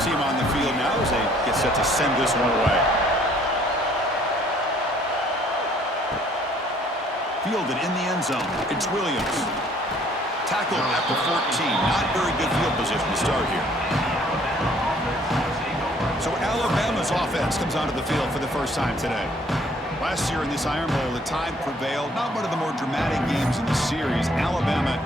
team on the field now as they get set to send this one away. Fielded in the end zone. It's Williams. Tackled at the 14. Not very good field position to start here. So Alabama's offense comes onto the field for the first time today. Last year in this Iron Bowl, the Tide prevailed. Not one of the more dramatic games in the series. Alabama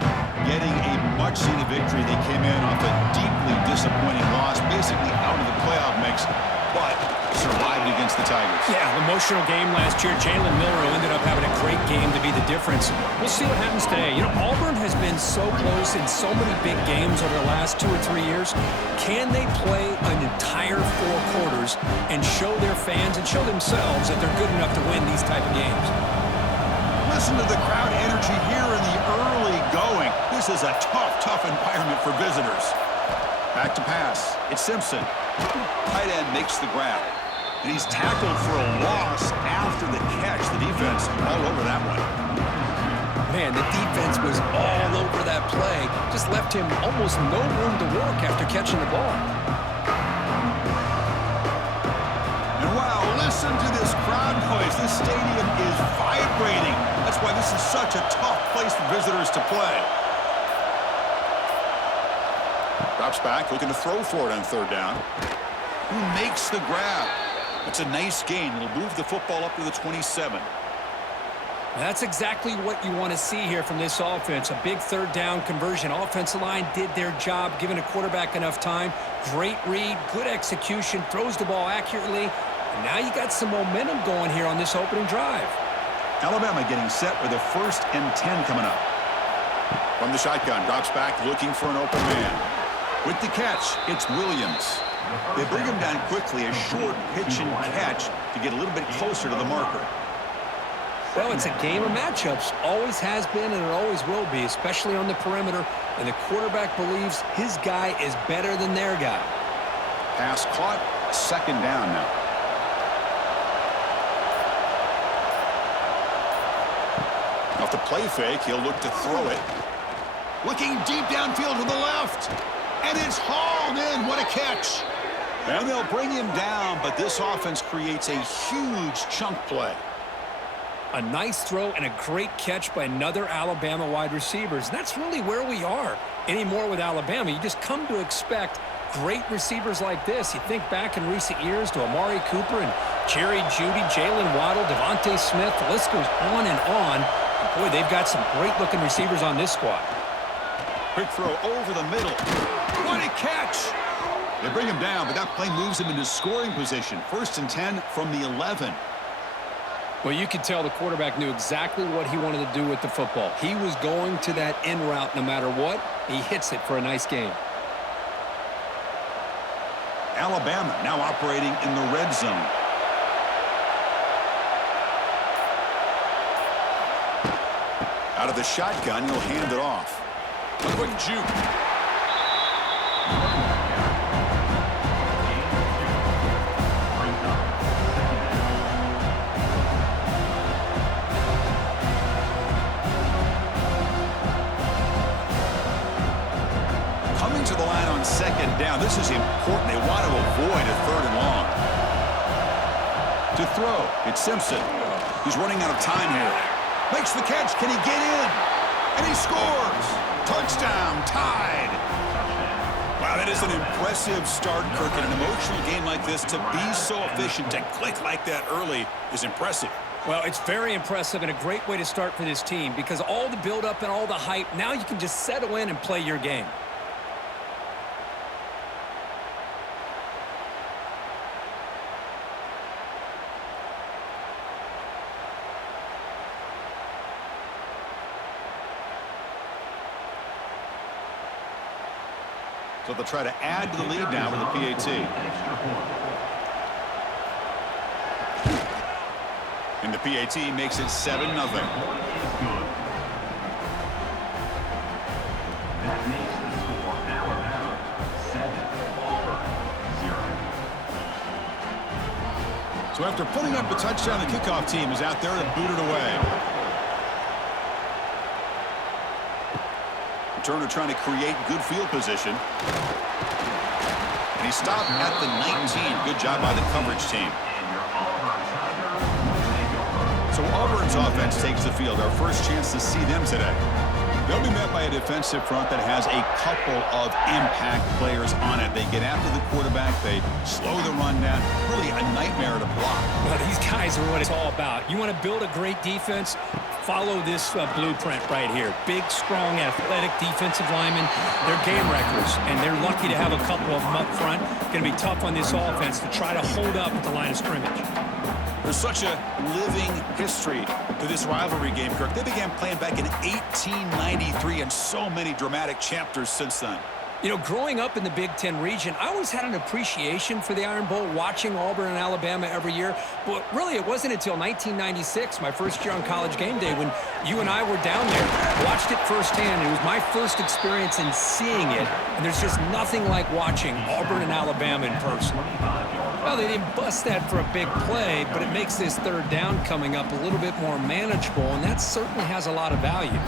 getting a much-needed victory. They came in off a deeply disappointing loss, basically out of the playoff mix, but survived against the Tigers. Yeah, emotional game last year. Jalen Milroe ended up having a great game to be the difference. We'll see what happens today. You know, Auburn has been so close in so many big games over the last 2 or 3 years. Can they play an entire 4 quarters and show their fans and show themselves that they're good enough to win these type of games? Listen to the crowd energy here in the early going. This is a tough environment for visitors. Back to pass. It's Simpson. Tight end makes the grab. And he's tackled for a loss after the catch. The defense all over that one. Man, the defense was all over that play. Just left him almost no room to work after catching the ball. And wow, listen to this crowd noise. This stadium is vibrating. That's why this is such a tough place for visitors to play. Drops back, looking to throw for it on 3rd down. Who makes the grab? It's a nice gain. It'll move the football up to the 27. That's exactly what you want to see here from this offense. A big 3rd down conversion. Offensive line did their job, giving a quarterback enough time. Great read, good execution, throws the ball accurately. And now you got some momentum going here on this opening drive. Alabama getting set with a 1st and 10 coming up. From the shotgun, drops back, looking for an open man. With the catch, it's Williams. They bring him down quickly, a short pitch and catch to get a little bit closer to the marker. Well, it's a game of matchups. Always has been and it always will be, especially on the perimeter. And the quarterback believes his guy is better than their guy. Pass caught, 2nd down now. Off the play fake, he'll look to throw it. Looking deep downfield to the left. And it's hauled in. What a catch. And they'll bring him down, but this offense creates a huge chunk play. A nice throw and a great catch by another Alabama wide receivers. And that's really where we are anymore with Alabama. You just come to expect great receivers like this. You think back in recent years to Amari Cooper and Jerry Jeudy, Jalen Waddle, Devontae Smith. The list goes on and on. And boy, they've got some great-looking receivers on this squad. Quick throw over the middle. What a catch! They bring him down, but that play moves him into scoring position. 1st and 10 from the 11. Well, you could tell the quarterback knew exactly what he wanted to do with the football. He was going to that in route no matter what. He hits it for a nice gain. Alabama now operating in the red zone. Out of the shotgun, he'll hand it off. A quick juke. Coming to the line on 2nd down. This is important. They want to avoid a 3rd and long. To throw, it's Simpson. He's running out of time here. Makes the catch. Can he get in? And he scores. Touchdown, Tide. Wow, that is an impressive start, Kirk. In an emotional game like this, to be so efficient, to click like that early is impressive. Well, it's very impressive and a great way to start for this team because all the build-up and all the hype, now you can just settle in and play your game. So they'll try to add to the lead now with the PAT. And the PAT makes it 7-0. So after putting up the touchdown, the kickoff team is out there to boot it away. Turner trying to create good field position. And he stopped at the 19. Good job by the coverage team. So Auburn's offense takes the field. Our first chance to see them today. They'll be met by a defensive front that has a couple of impact players on it. They get after the quarterback. They slow the run down. Really a nightmare to block. Well, these guys are what it's all about. You want to build a great defense? Follow this blueprint right here. Big, strong, athletic defensive linemen. They're game wreckers, and they're lucky to have a couple of them up front. Going to be tough on this offense to try to hold up at the line of scrimmage. There's such a living history to this rivalry game, Kirk. They began playing back in 1893, and so many dramatic chapters since then. You know, growing up in the Big Ten region, I always had an appreciation for the Iron Bowl, watching Auburn and Alabama every year. But really, it wasn't until 1996, my first year on College Game Day, when you and I were down there, watched it firsthand. It was my first experience in seeing it, and there's just nothing like watching Auburn and Alabama in person. Well, they didn't bust that for a big play, but it makes this third down coming up a little bit more manageable, and that certainly has a lot of value.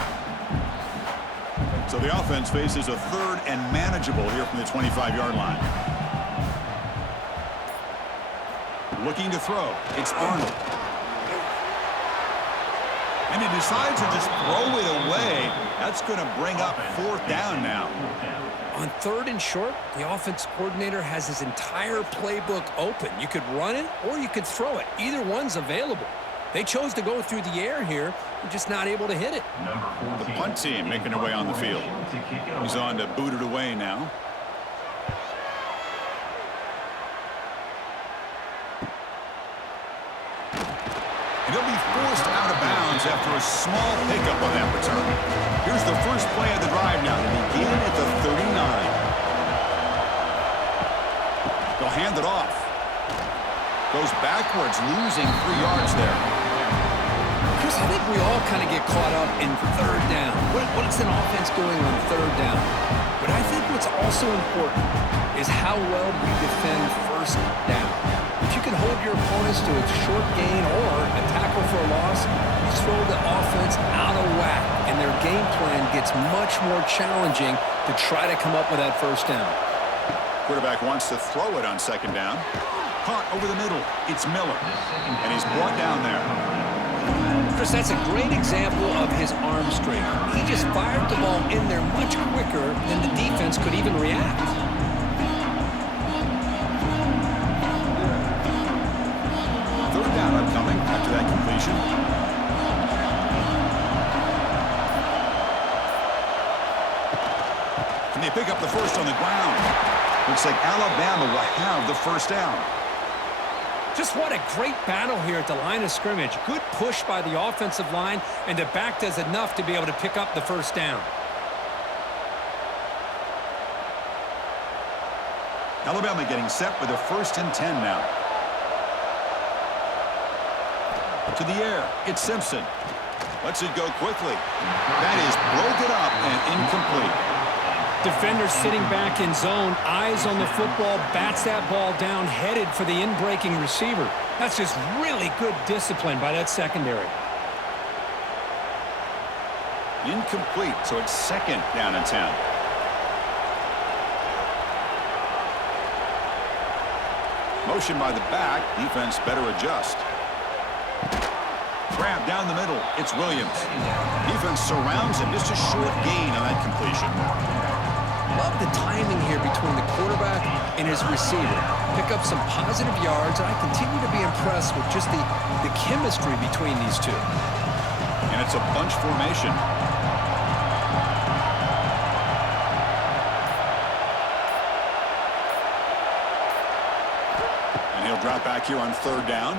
So the offense faces a third and manageable here from the 25-yard line. Looking to throw. It's Arnold. And he decides to just throw it away. That's going to bring up fourth down now. On third and short, the offense coordinator has his entire playbook open. You could run it or you could throw it. Either one's available. They chose to go through the air here. They're just not able to hit it. The punt team making their way on the field. He's on to boot it away now. And he'll be forced out of bounds after a small pickup on that return. Here's the first play of the drive now to begin at the 39. They'll hand it off. Goes backwards, losing 3 yards there. Chris, I think we all kind of get caught up in third down. What's an offense doing on third down? But I think what's also important is how well we defend first down. If you can hold your opponents to a short gain or a tackle for a loss, you throw the offense out of whack, and their game plan gets much more challenging to try to come up with that first down. Quarterback wants to throw it on second down. Caught over the middle. It's Miller, and he's brought down there. Chris, that's a great example of his arm strength. He just fired the ball in there much quicker than the defense could even react. Third down upcoming after that completion. Can they pick up the first on the ground? Looks like Alabama will have the first down. Just what a great battle here at the line of scrimmage. Good push by the offensive line, and the back does enough to be able to pick up the first down. Alabama getting set with a 1st and 10 now. To the air, it's Simpson. Lets it go quickly. That is broken up and incomplete. Defender sitting back in zone, eyes on the football, bats that ball down, headed for the in-breaking receiver. That's just really good discipline by that secondary. Incomplete, so it's 2nd down and 10. Motion by the back, defense better adjust. Grab down the middle, it's Williams. Defense surrounds him, just a short gain on that completion. Love the timing here between the quarterback and his receiver. Pick up some positive yards, and I continue to be impressed with just the chemistry between these two. And it's a bunch formation. And he'll drop back here on 3rd down.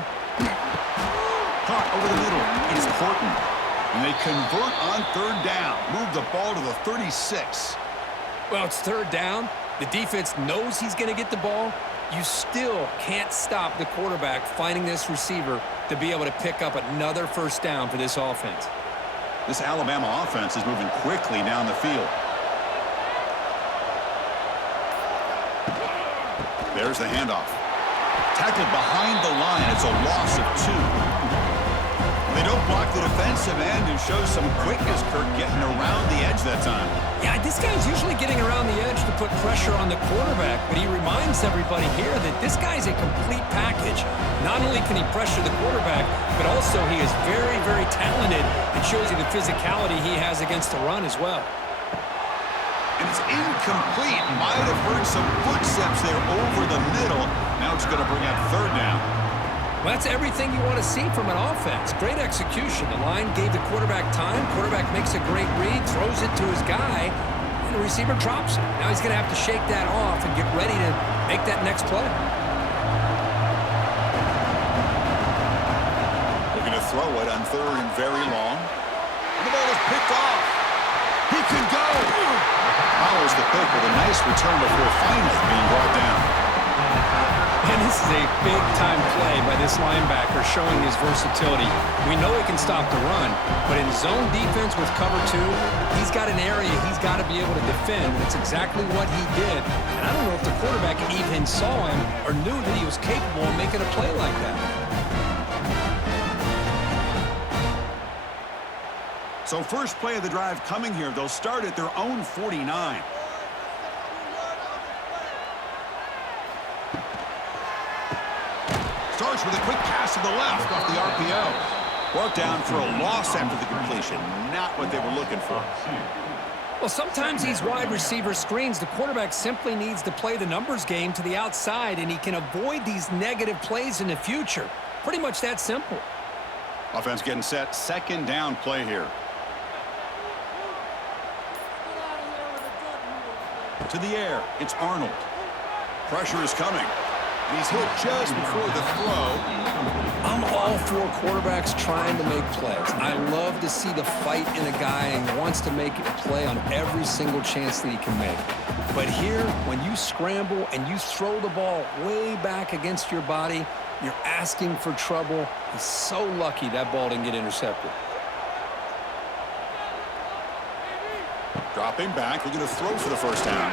Caught over the middle. It's Horton. And they convert on 3rd down. Move the ball to the 36. Well, it's 3rd down. The defense knows he's going to get the ball. You still can't stop the quarterback finding this receiver to be able to pick up another first down for this offense. This Alabama offense is moving quickly down the field. There's the handoff. Tackled behind the line. It's a loss of 2. They don't block the defensive end and show some quickness, Kirk, getting around the edge that time. Yeah, this guy's usually getting around the edge to put pressure on the quarterback, but he reminds everybody here that this guy's a complete package. Not only can he pressure the quarterback, but also he is very, very talented and shows you the physicality he has against the run as well. And it's incomplete. Might have heard some footsteps there over the middle. Now it's going to bring out third down. Well, that's everything you want to see from an offense. Great execution. The line gave the quarterback time. Quarterback makes a great read, throws it to his guy, and the receiver drops it. Now he's going to have to shake that off and get ready to make that next play. Looking to throw it on third and very long. And the ball is picked off. He can go. Powers the pick with a nice return before finally being brought down. And this is a big-time play by this linebacker showing his versatility. We know he can stop the run, but in zone defense with cover two, he's got an area he's got to be able to defend. That's exactly what he did. And I don't know if the quarterback even saw him or knew that he was capable of making a play like that. So first play of the drive coming here. They'll start at their own 49. Starts with a quick pass to the left off the RPO. Brought down for a loss after the completion. Not what they were looking for. Well, sometimes these wide receiver screens, the quarterback simply needs to play the numbers game to the outside, and he can avoid these negative plays in the future. Pretty much that simple. Offense getting set. Second down play here. To the air. It's Arnold. Pressure is coming. He's hit just before the throw. I'm all for quarterbacks trying to make plays. I love to see the fight in a guy and wants to make a play on every single chance that he can make. But here, when you scramble and you throw the ball way back against your body, you're asking for trouble. He's so lucky that ball didn't get intercepted. Dropping back, looking to throw for the first down.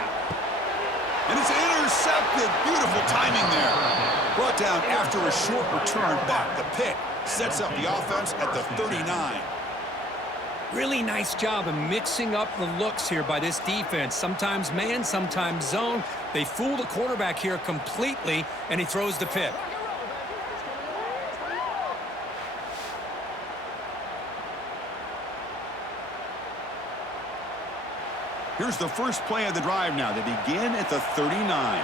And it's intercepted. Beautiful timing there. Brought down after a short return back. The pick sets up the offense at the 39. Really nice job of mixing up the looks here by this defense. Sometimes man, sometimes zone. They fool the quarterback here completely, and he throws the pick. Here's the first play of the drive now. They begin at the 39.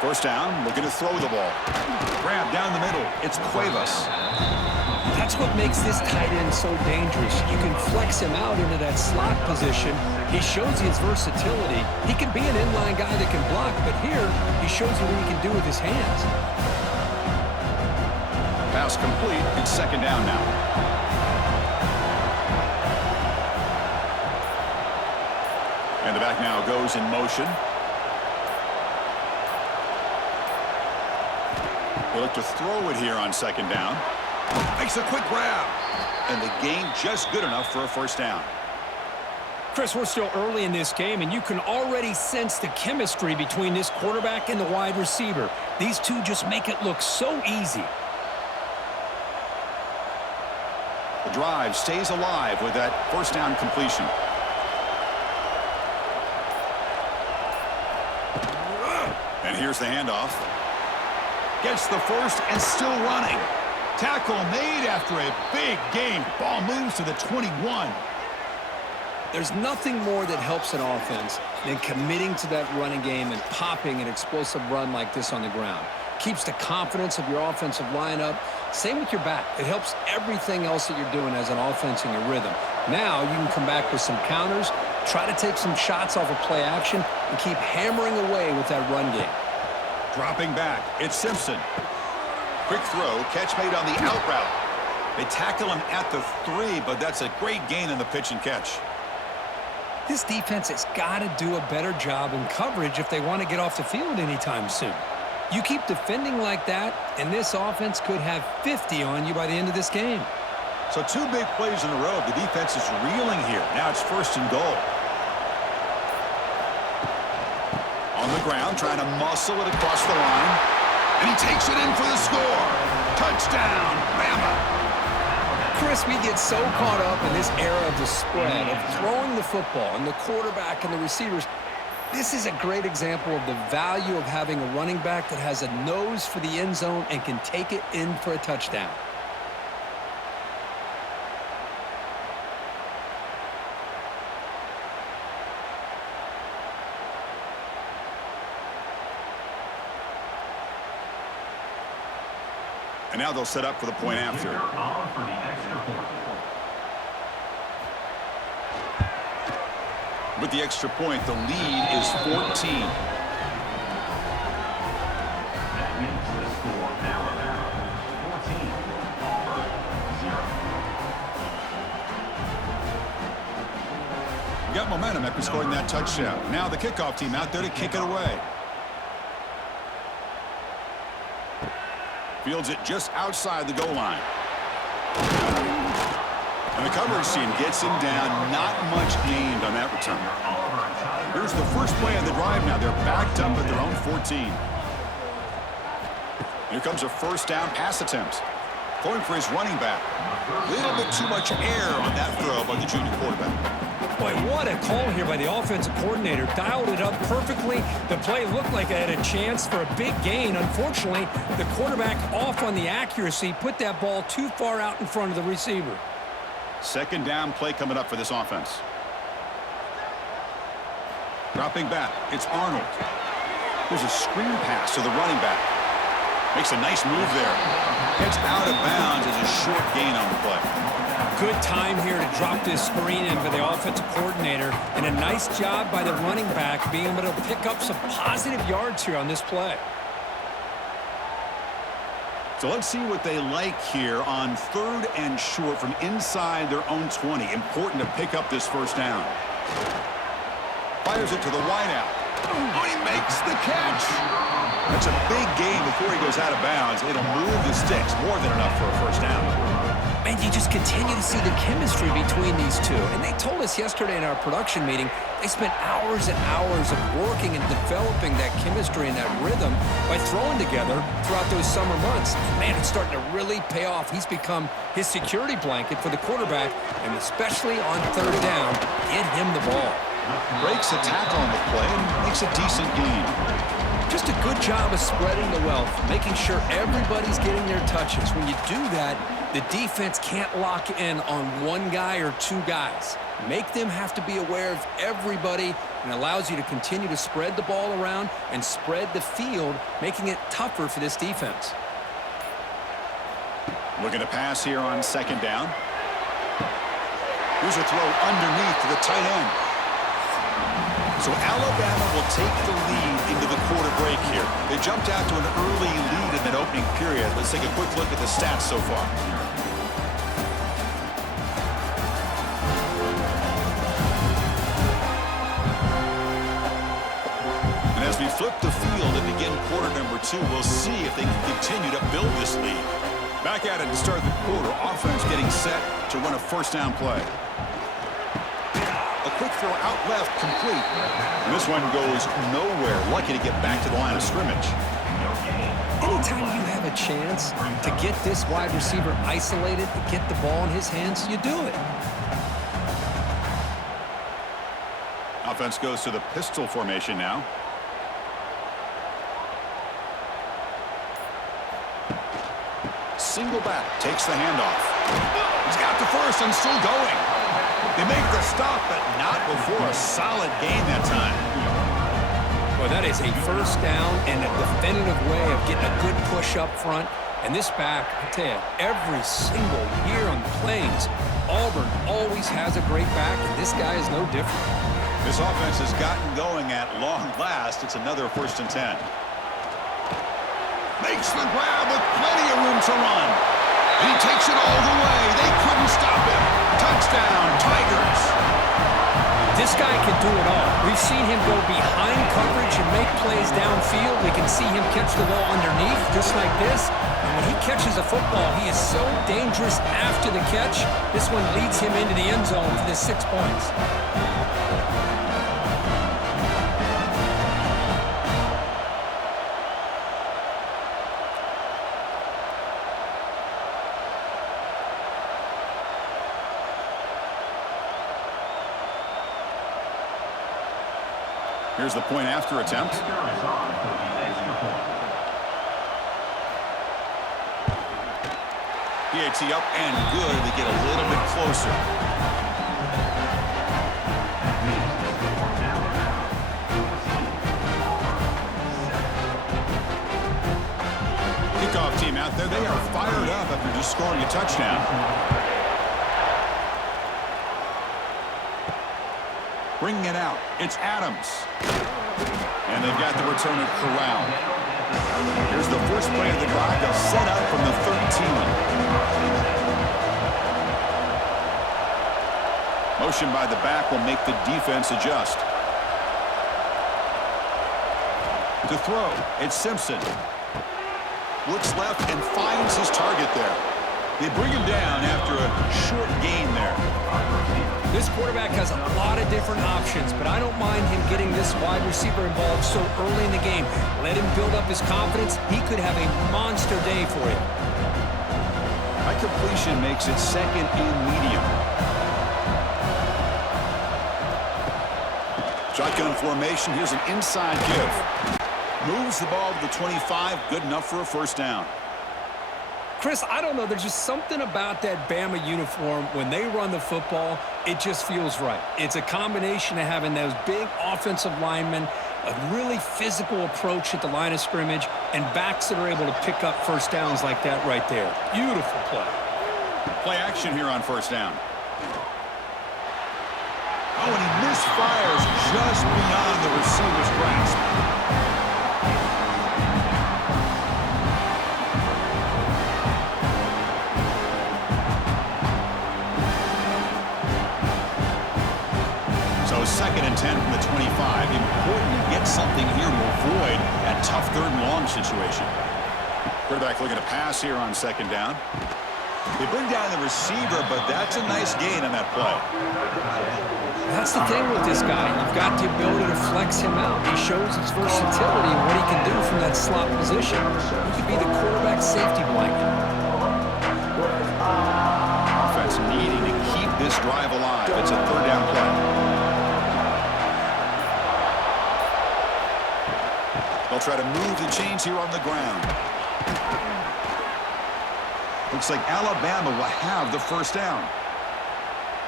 First down, looking to throw the ball. Grab down the middle. It's Cuevas. That's what makes this tight end so dangerous. You can flex him out into that slot position. He shows you his versatility. He can be an inline guy that can block, but here he shows you what he can do with his hands. Pass complete. It's second down now. And the back now goes in motion. They look to throw it here on second down. Makes a quick grab. And the gain just good enough for a first down. Chris, we're still early in this game, and you can already sense the chemistry between this quarterback and the wide receiver. These two just make it look so easy. The drive stays alive with that first down completion. And here's the handoff. Gets the first and still running. Tackle made after a big gain. Ball moves to the 21. There's nothing more that helps an offense than committing to that running game and popping an explosive run like this on the ground. Keeps the confidence of your offensive lineup. Same with your back. It helps everything else that you're doing as an offense in your rhythm. Now you can come back with some counters, try to take some shots off of play action, and keep hammering away with that run game. Dropping back, it's Simpson. Quick throw, catch made on the out route. They tackle him at the 3, but that's a great gain in the pitch and catch. This defense has got to do a better job in coverage if they want to get off the field anytime soon. You keep defending like that, and this offense could have 50 on you by the end of this game. So 2 big plays in a row. The defense is reeling here. Now it's first and goal. On the ground, trying to muscle it across the line. And he takes it in for the score. Touchdown, Bama. Chris, we get so caught up in this era of the spread, of throwing the football and the quarterback and the receivers. This is a great example of the value of having a running back that has a nose for the end zone and can take it in for a touchdown. And now they'll set up for the point after. With the extra point, the lead is 14. That means the score Alabama 14, Auburn 0. Got momentum after scoring that touchdown. Now the kickoff team out there to kick it away. Fields it just outside the goal line. And the coverage team gets him down. Not much gained on that return. Here's the first play of the drive now. They're backed up at their own 14. Here comes a first down pass attempt. Going for his running back. A little bit too much air on that throw by the junior quarterback. Boy, what a call here by the offensive coordinator. Dialed it up perfectly. The play looked like it had a chance for a big gain. Unfortunately, the quarterback off on the accuracy, put that ball too far out in front of the receiver. Second down play coming up for this offense. Dropping back, it's Arnold. There's a screen pass to the running back. Makes a nice move there. Gets out of bounds as a short gain on the play. Good time here to drop this screen in for the offensive coordinator, and a nice job by the running back being able to pick up some positive yards here on this play. So let's see what they like here on 3rd and short from inside their own 20. Important to pick up this first down. Fires it to the wideout. Oh, he makes the catch. That's a big gain before he goes out of bounds. It'll move the sticks, more than enough for a first down. Man, you just continue to see the chemistry between these two. And they told us yesterday in our production meeting, they spent hours and hours of working and developing that chemistry and that rhythm by throwing together throughout those summer months. And man, it's starting to really pay off. He's become his security blanket for the quarterback, and especially on 3rd down, get him the ball. Breaks a tackle on the play and makes a decent gain. Just a good job of spreading the wealth, making sure everybody's getting their touches. When you do that, the defense can't lock in on one guy or two guys. Make them have to be aware of everybody, and allows you to continue to spread the ball around and spread the field, making it tougher for this defense. Looking to pass here on 2nd down. Here's a throw underneath to the tight end. So Alabama will take the lead into the quarter break here. They jumped out to an early lead in that opening period. Let's take a quick look at the stats so far. And as we flip the field and begin quarter number 2, we'll see if they can continue to build this lead. Back at it to start the quarter. Offense getting set to run a first down play. A quick throw out left, complete. And this one goes nowhere. Lucky to get back to the line of scrimmage. Anytime you have a chance to get this wide receiver isolated, to get the ball in his hands, you do it. Offense goes to the pistol formation now. Single back, takes the handoff. He's got the first and still going. They make the stop, but not before a solid gain that time. Well, that is a first down and a definitive way of getting a good push up front. And this back, I tell you, every single year on the Plains, Auburn always has a great back, and this guy is no different. This offense has gotten going at long last. It's another 1st and 10. Makes the grab with plenty of room to run. And he takes it all the way. They couldn't stop him. Touchdown, Tigers. This guy can do it all. We've seen him go behind coverage and make plays downfield. We can see him catch the ball underneath, just like this. And when he catches a football, he is so dangerous after the catch. This one leads him into the end zone for the 6 points. Here's the point after attempt. Kicker is on for the extra point. PAT up and good. They get a little bit closer. That means the score now about 14, Auburn 7. Kickoff team out there. They are fired up after just scoring a touchdown. Bringing it out. It's Adams. And they've got the returner corralled. Here's the first play of the drive. They'll set up from the 13. Motion by the back will make the defense adjust. To throw, it's Simpson. Looks left and finds his target there. They bring him down after a short gain there. This quarterback has a lot of different options, but I don't mind him getting this wide receiver involved so early in the game. Let him build up his confidence. He could have a monster day for you. High completion makes it second and medium. Shotgun formation. Here's an inside give. Moves the ball to the 25. Good enough for a first down. Chris, I don't know. There's just something about that Bama uniform. When they run the football, it just feels right. It's a combination of having those big offensive linemen, a really physical approach at the line of scrimmage, and backs that are able to pick up first downs like that right there. Beautiful play. Play action here on first down. Oh, and he misfires just beyond the receiver's grasp. Second and 10 from the 25. Important to get something here to avoid that tough third and long situation. Quarterback looking to pass here on second down. They bring down the receiver, but that's a nice gain on that play. That's the thing with this guy. You've got the ability to flex him out. He shows his versatility and what he can do from that slot position. He could be the quarterback safety blanket. Offense needing to keep this drive alive. It's a third down play. They'll try to move the chains here on the ground. Looks like Alabama will have the first down.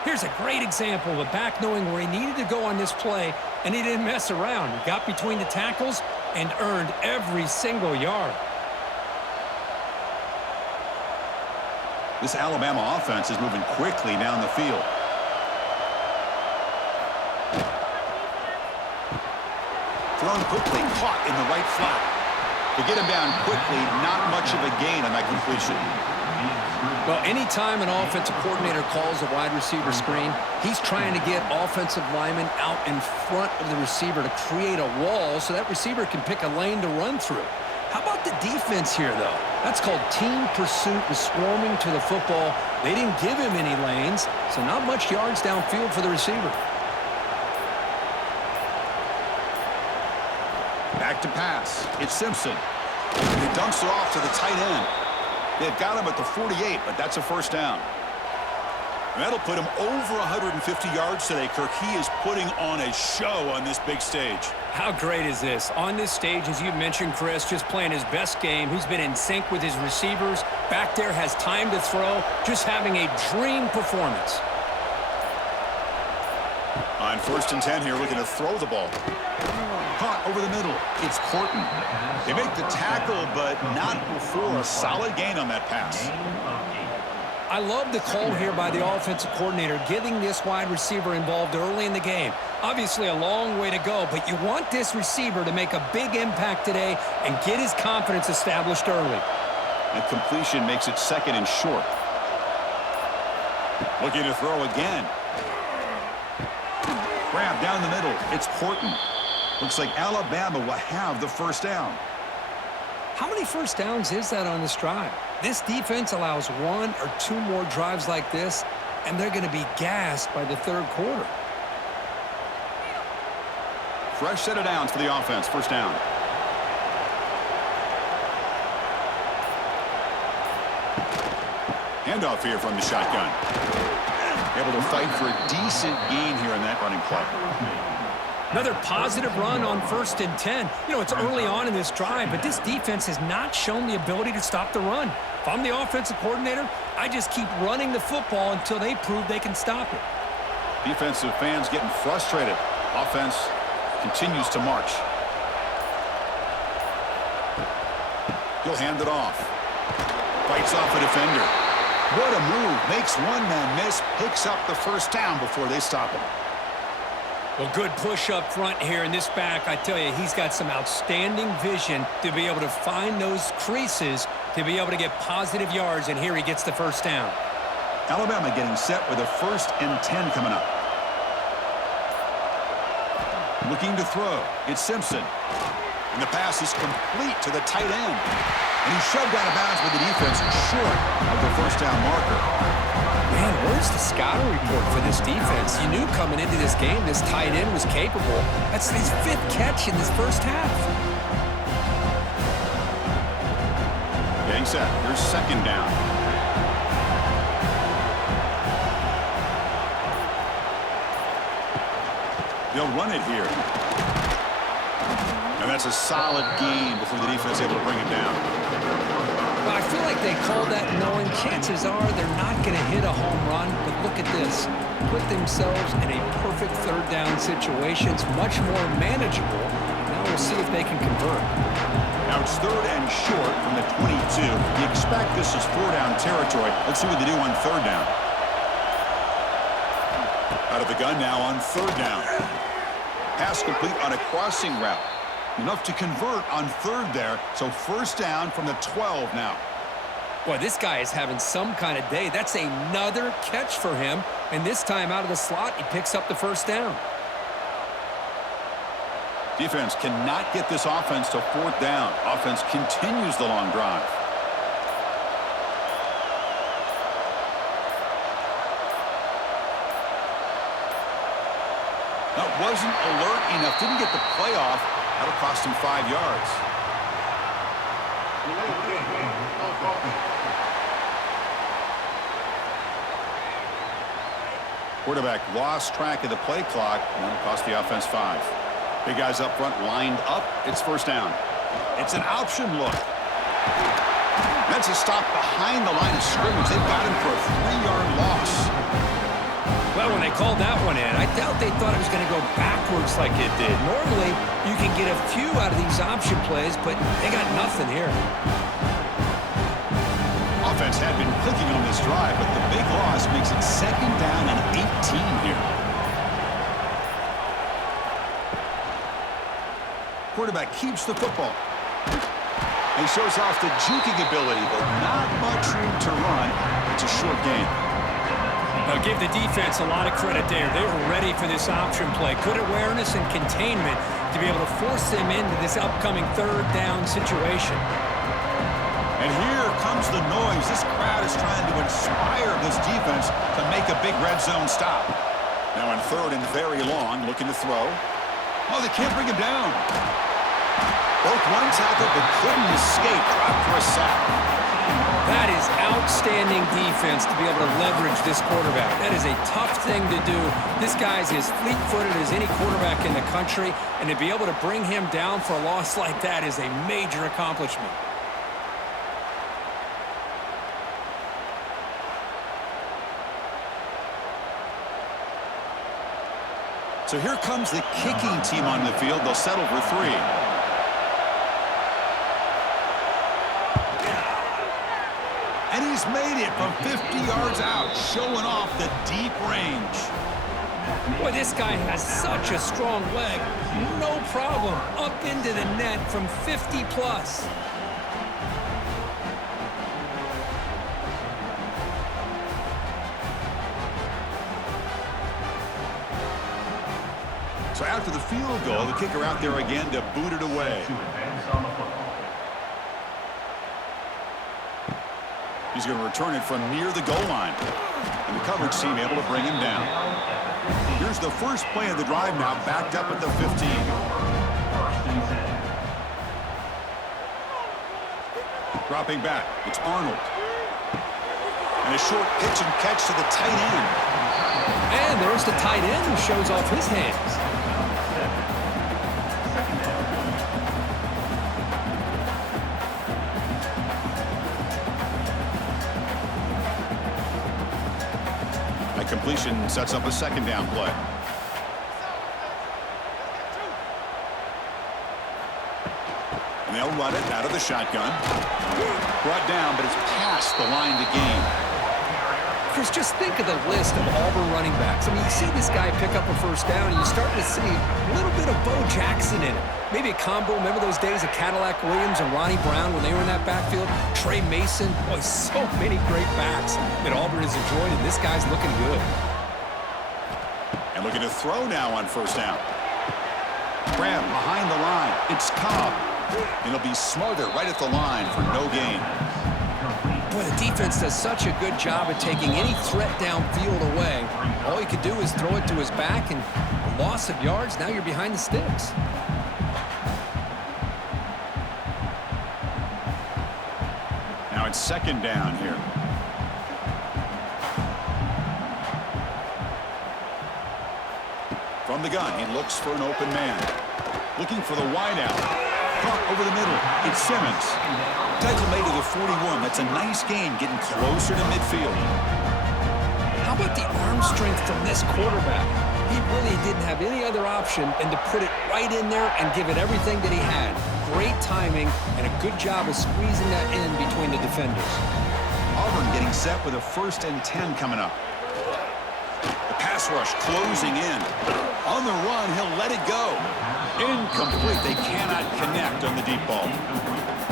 Here's a great example of a back knowing where he needed to go on this play, and he didn't mess around. He got between the tackles and earned every single yard. This Alabama offense is moving quickly down the field. Thrown quickly, caught in the right flat. To get him down quickly, not much of a gain on that completion. Well, anytime an offensive coordinator calls a wide receiver screen, he's trying to get offensive linemen out in front of the receiver to create a wall so that receiver can pick a lane to run through. How about the defense here, though? That's called team pursuit and swarming to the football. They didn't give him any lanes, so not much yards downfield for the receiver. Back to pass. It's Simpson. He dumps it off to the tight end. They've got him at the 48, but that's a first down. And that'll put him over 150 yards today, Kirk. He is putting on a show on this big stage. How great is this? On this stage, as you mentioned, Chris, just playing his best game. He's been in sync with his receivers. Back there has time to throw. Just having a dream performance. On first and 10 here, looking to throw the ball. Caught over the middle. It's Horton. They make the tackle, but not before a solid gain on that pass. I love the call here by the offensive coordinator, getting this wide receiver involved early in the game. Obviously a long way to go, but you want this receiver to make a big impact today and get his confidence established early. That completion makes it second and short. Looking to throw again. Grab down the middle. It's Horton. Looks like Alabama will have the first down. How many first downs is that on this drive? This defense allows one or two more drives like this, and they're going to be gassed by the third quarter. Fresh set of downs for the offense. First down. Handoff here from the shotgun. Able to fight for a decent gain here in that running play. Another positive run on 1st and 10. You know, it's early on in this drive, but this defense has not shown the ability to stop the run. If I'm the offensive coordinator, I just keep running the football until they prove they can stop it. Defensive fans getting frustrated. Offense continues to march. He'll hand it off. Fights off a defender. What a move. Makes one man miss. Picks up the first down before they stop him. Well, good push up front here in this back. I tell you, he's got some outstanding vision to be able to find those creases to be able to get positive yards, and here he gets the first down. Alabama getting set with a 1st and 10 coming up. Looking to throw. It's Simpson. And the pass is complete to the tight end. And he's shoved out of bounds with the defense short of the first down marker. Man, where's the scouting report for this defense? You knew coming into this game this tight end was capable. That's his 5th catch in this first half. Getting set. Here's 2nd down. They'll run it here. And that's a solid gain before the defense is able to bring it down. Well, I feel like they called that knowing chances are they're not going to hit a home run, but look at this. Put themselves in a perfect 3rd down situation. It's much more manageable. Now we'll see if they can convert. Now it's 3rd and short from the 22. You expect this is 4-down territory. Let's see what they do on 3rd down. Out of the gun now on 3rd down. Pass complete on a crossing route. Enough to convert on 3rd there. So 1st down from the 12 now. Boy, this guy is having some kind of day. That's another catch for him. And this time out of the slot, he picks up the 1st down. Defense cannot get this offense to 4th down. Offense continues the long drive. That wasn't alert enough. Didn't get the play off. That'll cost him 5 yards. Quarterback lost track of the play clock, and it'll cost the offense 5. Big guys up front lined up. It's 1st down. It's an option look. That's a stop behind the line of scrimmage. They've got him for a 3-yard loss. Well, when they called that one in, I doubt they thought it was going to go backwards like it did. Normally, you can get a few out of these option plays, but they got nothing here. Offense had been clicking on this drive, but the big loss makes it 2nd down and 18 here. Quarterback keeps the football. He shows off the juking ability, but not much room to run. It's a short gain. I'll give the defense a lot of credit there. They were ready for this option play. Good awareness and containment to be able to force them into this upcoming 3rd down situation. And here comes the noise. This crowd is trying to inspire this defense to make a big red zone stop. Now on 3rd and very long, looking to throw. Oh, they can't bring him down. Both one tackle, but couldn't escape. Dropped for a sack. That is outstanding defense to be able to leverage this quarterback. That is a tough thing to do. This guy's as fleet-footed as any quarterback in the country, and to be able to bring him down for a loss like that is a major accomplishment. So here comes the kicking team on the field. They'll settle for 3. And he's made it from 50 yards out, showing off the deep range. Boy, this guy has such a strong leg. No problem. Up into the net from 50 plus. So after the field goal, the kicker out there again to boot it away. He's going to return it from near the goal line. And the coverage team able to bring him down. Here's the first play of the drive now, backed up at the 15. Dropping back, it's Arnold. And a short pitch and catch to the tight end. And there's the tight end who shows off his hands. completion sets up a second down play. And they'll run it out of the shotgun. Brought down, but it's past the line to gain. Chris, just think of the list of Auburn running backs. I mean, you see this guy pick up a first down, and you start to see a little bit of Bo Jackson in it. Maybe a combo. Remember those days of Cadillac Williams and Ronnie Brown when they were in that backfield? Trey Mason. Boy, so many great backs that Auburn has enjoyed, and this guy's looking good. And looking to throw now on first down. Graham behind the line. It's Cobb. And he'll be smothered right at the line for no gain. Boy, the defense does such a good job of taking any threat downfield away. All you could do is throw it to his back, and a loss of yards, now you're behind the sticks. Now it's second down here. From the gun, he looks for an open man. Looking for the wideout. Caught over the middle. It's Simmons. Tackle made to the 41. That's a nice gain, getting closer to midfield. How about the arm strength from this quarterback? He really didn't have any other option than to put it right in there and give it everything that he had. Great timing and a good job of squeezing that in between the defenders. Auburn getting set with a 1st and 10 coming up. The pass rush closing in. On the run, he'll let it go. Incomplete. They cannot connect on the deep ball.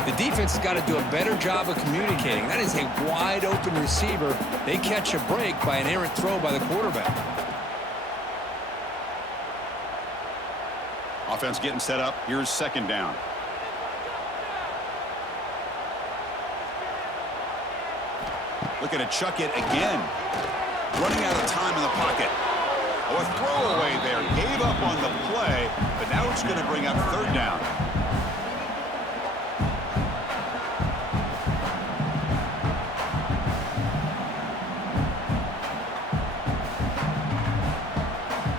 The defense has got to do a better job of communicating. That is a wide open receiver. They catch a break by an errant throw by the quarterback. Offense getting set up. Here's second down. Looking to chuck it again. Running out of time in the pocket. Oh, a throwaway there. Gave up on the play, but now it's going to bring up third down.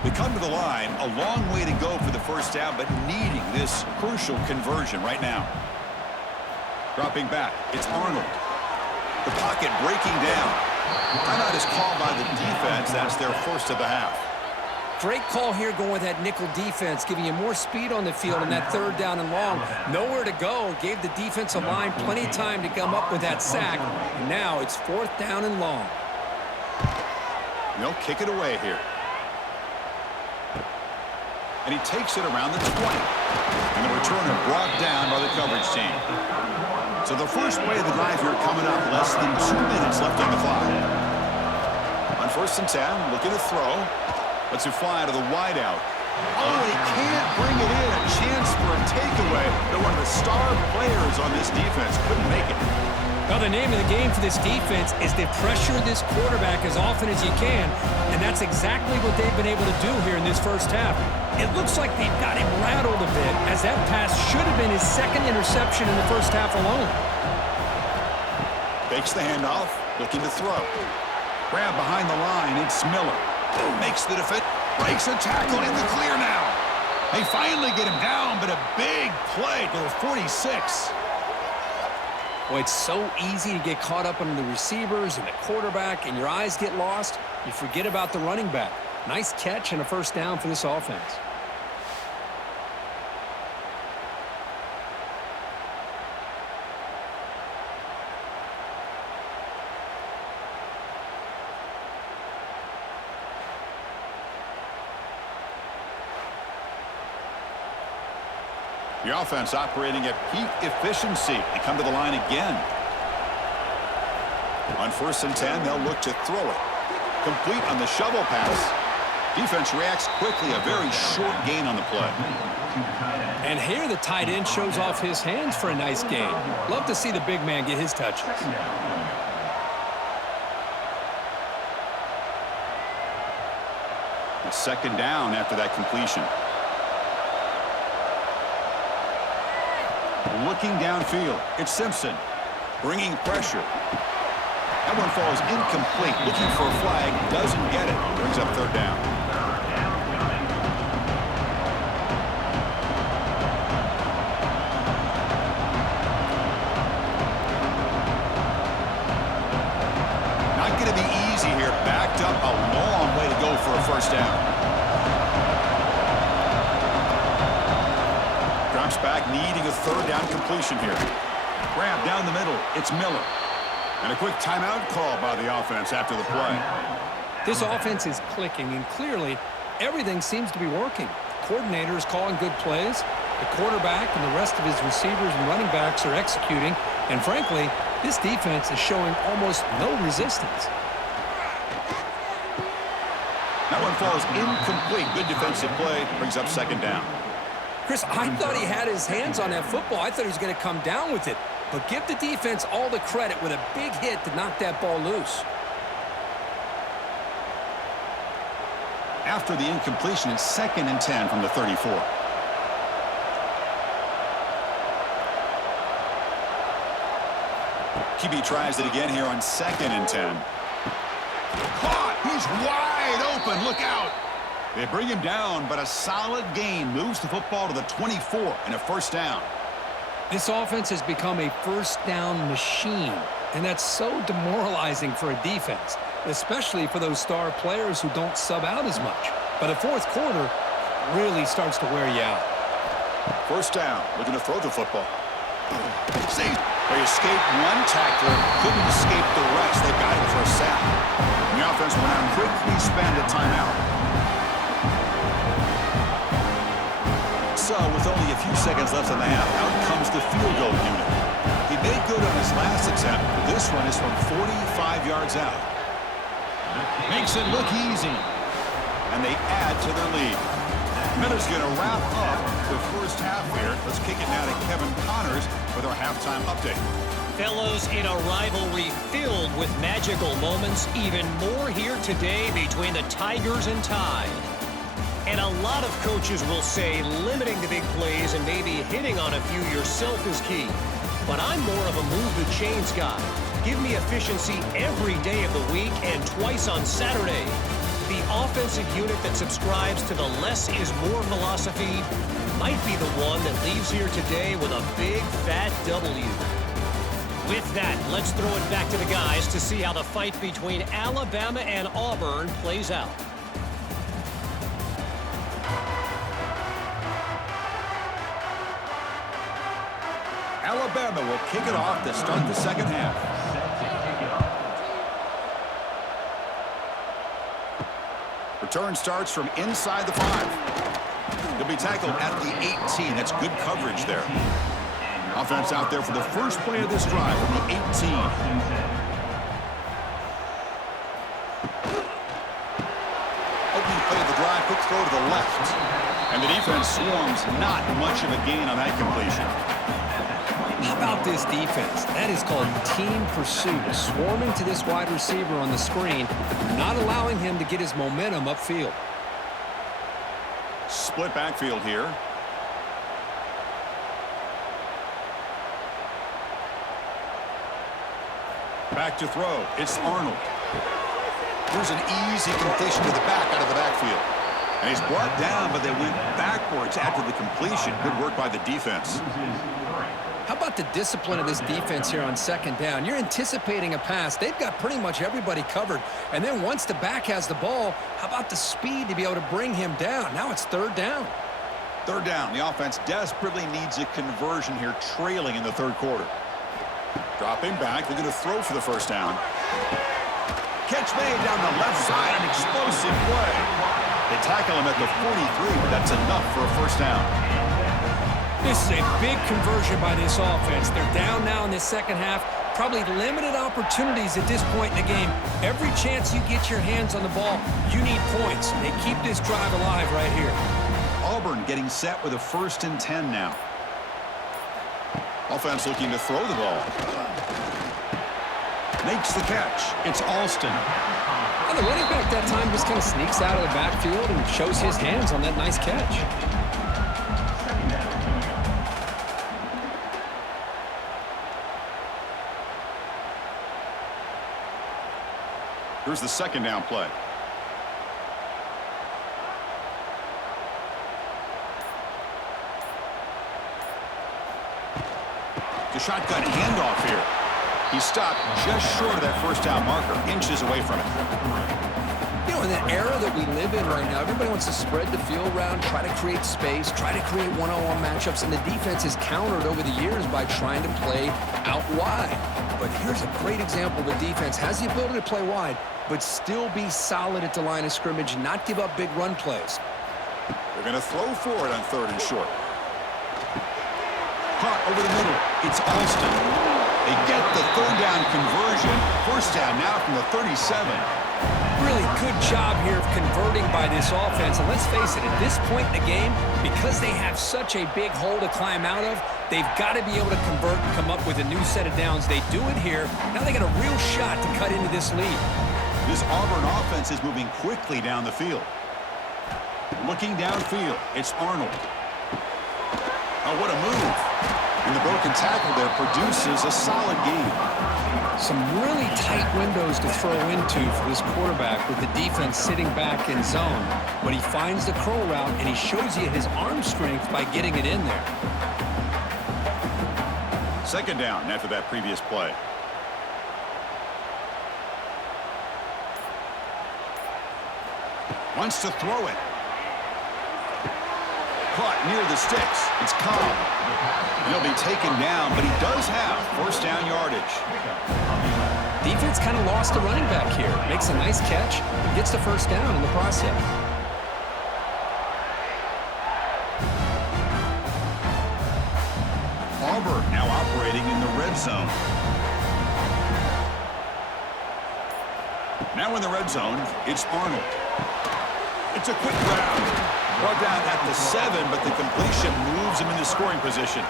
They come to the line, a long way to go for the first down, but needing this crucial conversion right now. Dropping back, it's Arnold. The pocket breaking down. Timeout is called by the defense. That's their first of the half. Great call here going with that nickel defense, giving you more speed on the field in that third down and long. Nowhere to go. Gave the defensive line plenty of time to come up with that sack. Now it's 4th down and long. They'll kick it away here. And he takes it around the 20. And the returner brought down by the coverage team. So the first play of the drive here coming up. Less than 2 minutes left on the clock. On 1st and 10, looking to throw. Lets it fly out of the wideout. Oh, he can't bring it in. A chance for a takeaway. They're one of the star players on this defense. Couldn't make it. Well, the name of the game for this defense is to pressure this quarterback as often as you can, and that's exactly what they've been able to do here in this first half. It looks like they've got him rattled a bit, as that pass should have been his 2nd interception in the first half alone. Fakes the handoff, looking to throw. Grab behind the line, it's Miller. Makes the defense, breaks a tackle in the clear now. They finally get him down, but a big play to the 46. Boy, it's so easy to get caught up on the receivers and the quarterback, and your eyes get lost. You forget about the running back. Nice catch and a first down for this offense. The offense operating at peak efficiency. They come to the line again. On 1st and 10, they'll look to throw it. Complete on the shovel pass. Defense reacts quickly. A very short gain on the play. And here the tight end shows off his hands for a nice gain. Love to see the big man get his touches. It's second down after that completion. Looking downfield, it's Simpson, bringing pressure. That one falls incomplete, looking for a flag, doesn't get it, brings up third down. Not going to be easy here, backed up a long Drops back, needing a third down completion here. Grab down the middle. It's Miller. And a quick timeout call by the offense after the play. This offense is clicking, and clearly everything seems to be working. Coordinator is calling good plays. The quarterback and the rest of his receivers and running backs are executing. And frankly, this defense is showing almost no resistance. That one falls incomplete. Good defensive play. Brings up second down. Chris, I thought he had his hands on that football. I thought he was going to come down with it. But give the defense all the credit with a big hit to knock that ball loose. After the incompletion, it's 2nd and 10 from the 34. QB tries it again here on 2nd and 10. Caught! He's wide open. Look out! They bring him down, but a solid gain moves the football to the 24 and a first down. This offense has become a first down machine, and that's so demoralizing for a defense, especially for those star players who don't sub out as much. But the fourth quarter really starts to wear you out. First down, looking to throw the football. See, they escaped one tackler, couldn't escape the rest. They got him for a sack. And the offense went out quickly, spanned a timeout. So, with only a few seconds left in the half, out comes the field goal unit. He made good on his last attempt. This one is from 45 yards out. Makes it look easy. And they add to their lead. Miller's going to wrap up the first half here. Let's kick it now to Kevin Connors with our halftime update. Fellows, in a rivalry filled with magical moments, even more here today between the Tigers and Tide. And a lot of coaches will say limiting the big plays and maybe hitting on a few yourself is key. But I'm more of a move the chains guy. Give me efficiency every day of the week and twice on Saturday. The offensive unit that subscribes to the less is more philosophy might be the one that leaves here today with a big fat W. With that, let's throw it back to the guys to see how the fight between Alabama and Auburn plays out. Alabama will kick it off to start the second half. Return starts from inside the 5. He'll be tackled at the 18. That's good coverage there. Offense out there for the first play of this drive from the 18. Opening play of the drive, quick throw to the left. And the defense swarms, not much of a gain on that completion. How about this defense? That is called team pursuit. Swarming to this wide receiver on the screen, not allowing him to get his momentum upfield. Split backfield here. Back to throw. It's Arnold. Here's an easy completion to the back out of the backfield. And he's brought down, but they went backwards after the completion. Good work by the defense. How about the discipline of this defense here on second down? You're anticipating a pass. They've got pretty much everybody covered. And then once the back has the ball, how about the speed to be able to bring him down? Now it's third down. Third down. The offense desperately needs a conversion here, trailing in the third quarter. Dropping back. They're going to throw for the first down. Catch made down the left side. An explosive play. They tackle him at the 43, but that's enough for a first down. This is a big conversion by this offense. They're down now in this second half. Probably limited opportunities at this point in the game. Every chance you get your hands on the ball, you need points. They keep this drive alive right here. Auburn getting set with a 1st and 10 now. Offense looking to throw the ball. Makes the catch. It's Alston. And the running back that time just kind of sneaks out of the backfield and shows his hands on that nice catch. Here's the second down play. The shotgun handoff here. He stopped just short of that first down marker, inches away from it. You know, in the era that we live in right now, everybody wants to spread the field around, try to create space, try to create one-on-one matchups, and the defense has countered over the years by trying to play out wide. But here's a great example. The defense has the ability to play wide, but still be solid at the line of scrimmage and not give up big run plays. They're going to throw for it on 3rd and short. Caught over the middle. It's Alston. They get the 3rd down conversion. 1st down now from the 37. Really good job here of converting by this offense. And let's face it, at this point in the game, because they have such a big hole to climb out of, they've got to be able to convert and come up with a new set of downs. They do it here. Now they got a real shot to cut into this lead. This Auburn offense is moving quickly down the field. Looking downfield, it's Arnold. Oh, what a move. And the broken tackle there produces a solid gain. Some really tight windows to throw into for this quarterback with the defense sitting back in zone. But he finds the curl route, and he shows you his arm strength by getting it in there. 2nd down after that previous play. Wants to throw it. Caught near the sticks. It's Cobb. And he'll be taken down, but he does have 1st down yardage. Defense kind of lost the running back here. Makes a nice catch and gets the 1st down in the process. Auburn now operating in the red zone. Now in the red zone, it's Arnold. It's a quick route. Brought down at the 7, but the completion moves him into scoring position.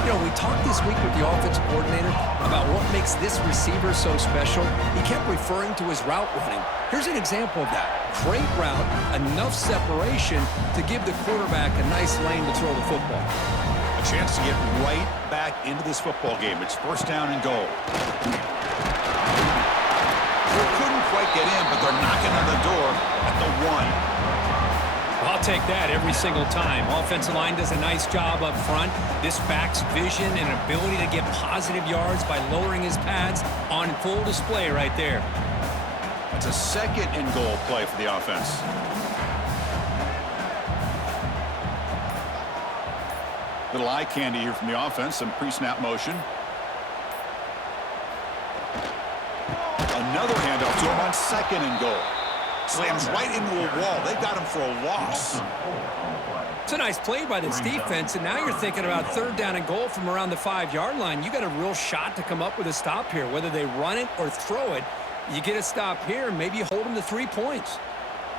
You know, we talked this week with the offensive coordinator about what makes this receiver so special. He kept referring to his route running. Here's an example of that. Great route, enough separation to give the quarterback a nice lane to throw the football. A chance to get right back into this football game. It's 1st down and goal. They couldn't quite get in, but they're knocking on the door at the 1. I'll take that every single time. Offensive line does a nice job up front. This back's vision and ability to get positive yards by lowering his pads on full display right there. It's a 2nd and goal play for the offense. Little eye candy here from the offense. Some pre-snap motion. Another handoff to him on 2nd and goal. Slams right into a wall. They got him for a loss. It's a nice play by this defense, and now you're thinking about 3rd down and goal from around the 5-yard line. You got a real shot to come up with a stop here. Whether they run it or throw it, you get a stop here, and maybe you hold them to 3 points.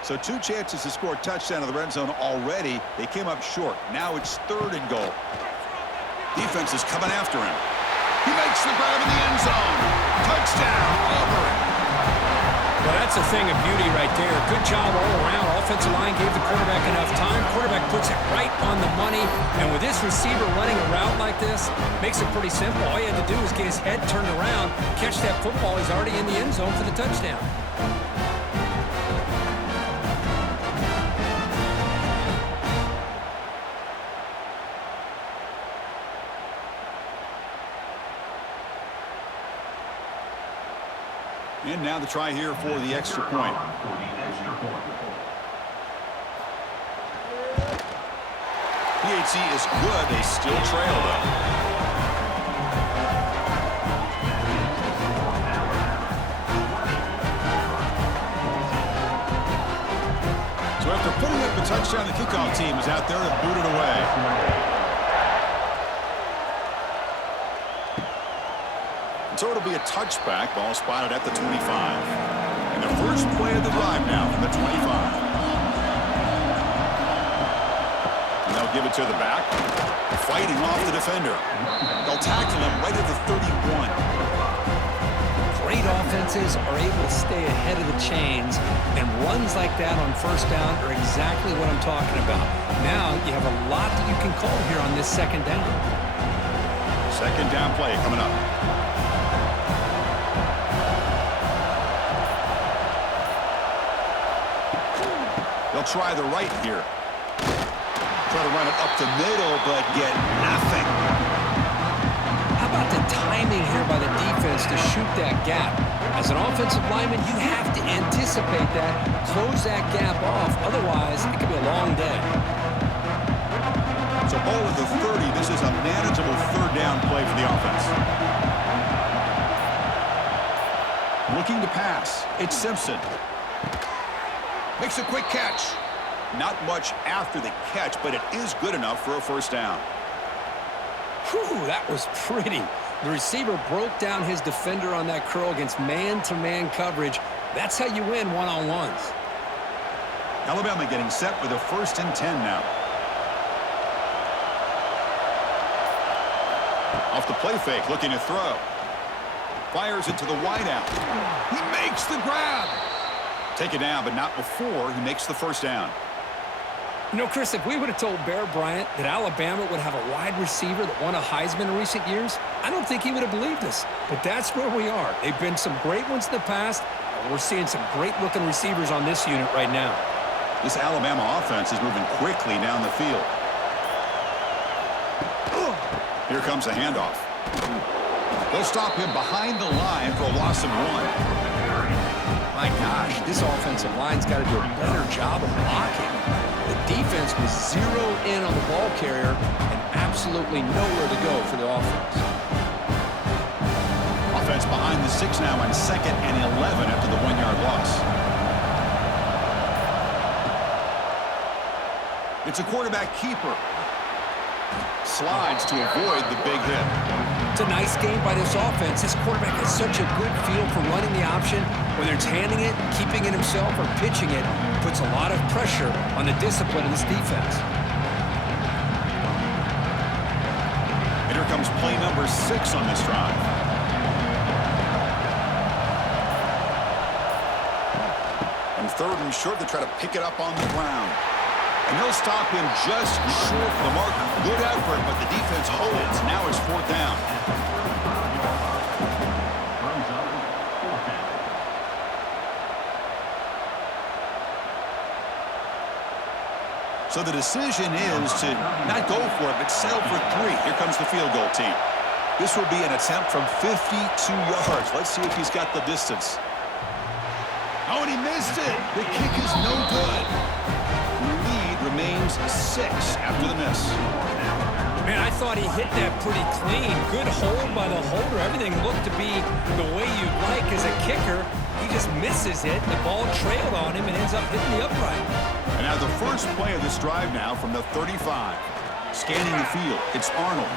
So 2 chances to score a touchdown in the red zone already. They came up short. Now it's 3rd and goal. Defense is coming after him. He makes the grab in the end zone. Touchdown, Auburn. Well, that's a thing of beauty right there. Good job all around. Offensive line gave the quarterback enough time. Quarterback puts it right on the money. And with this receiver running a route like this, makes it pretty simple. All he had to do was get his head turned around, catch that football. He's already in the end zone for the touchdown. And now the try here for the extra point. PHC is good. They still trail, though. So after putting up the touchdown, the kickoff team is out there to boot it away. So it'll be a touchback. Ball spotted at the 25. And the first play of the drive now from the 25. And they'll give it to the back. Fighting off the defender. They'll tackle him right at the 31. Great offenses are able to stay ahead of the chains, and runs like that on 1st down are exactly what I'm talking about. Now you have a lot that you can call here on this 2nd down. 2nd down play coming up. They'll try the right here. Try to run it up the middle, but get nothing. How about the timing here by the defense to shoot that gap? As an offensive lineman, you have to anticipate that, close that gap off. Otherwise, it could be a long day. So ball at the 30. This is a manageable third down play for the offense. Looking to pass. It's Simpson. Makes a quick catch. Not much after the catch, but it is good enough for a first down. Whew, that was pretty. The receiver broke down his defender on that curl against man-to-man coverage. That's how you win one-on-ones. Alabama getting set with a 1st and 10 now. Off the play fake, looking to throw. Fires it to the wideout. He makes the grab. Take it down, but not before he makes the first down. You know, Chris, if we would have told Bear Bryant that Alabama would have a wide receiver that won a Heisman in recent years, I don't think he would have believed us. But that's where we are. They've been some great ones in the past, and we're seeing some great-looking receivers on this unit right now. This Alabama offense is moving quickly down the field. Here comes the handoff. They'll stop him behind the line for a loss of 1. My gosh, this offensive line's got to do a better job of blocking. The defense was zeroed in on the ball carrier and absolutely nowhere to go for the offense. Offense behind the 6 now on 2nd and 11 after the 1-yard loss. It's a quarterback keeper. Slides to avoid the big hit. It's a nice game by this offense. This quarterback has such a good feel for running the option. Whether it's handing it, keeping it himself, or pitching it, puts a lot of pressure on the discipline of this defense. And here comes play number 6 on this drive. And 3rd and short, they try to pick it up on the ground. And they'll stop him just short of the mark. Good effort, but the defense holds. Now it's 4th down. So the decision is to not go for it, but settle for 3. Here comes the field goal team. This will be an attempt from 52 yards. Let's see if he's got the distance. Oh, and he missed it. The kick is no good. The lead remains 6 after the miss. Man, I thought he hit that pretty clean. Good hold by the holder. Everything looked to be the way you'd like as a kicker. He just misses it. The ball trailed on him and ends up hitting the upright. And now the first play of this drive now from the 35. Scanning the field, it's Arnold.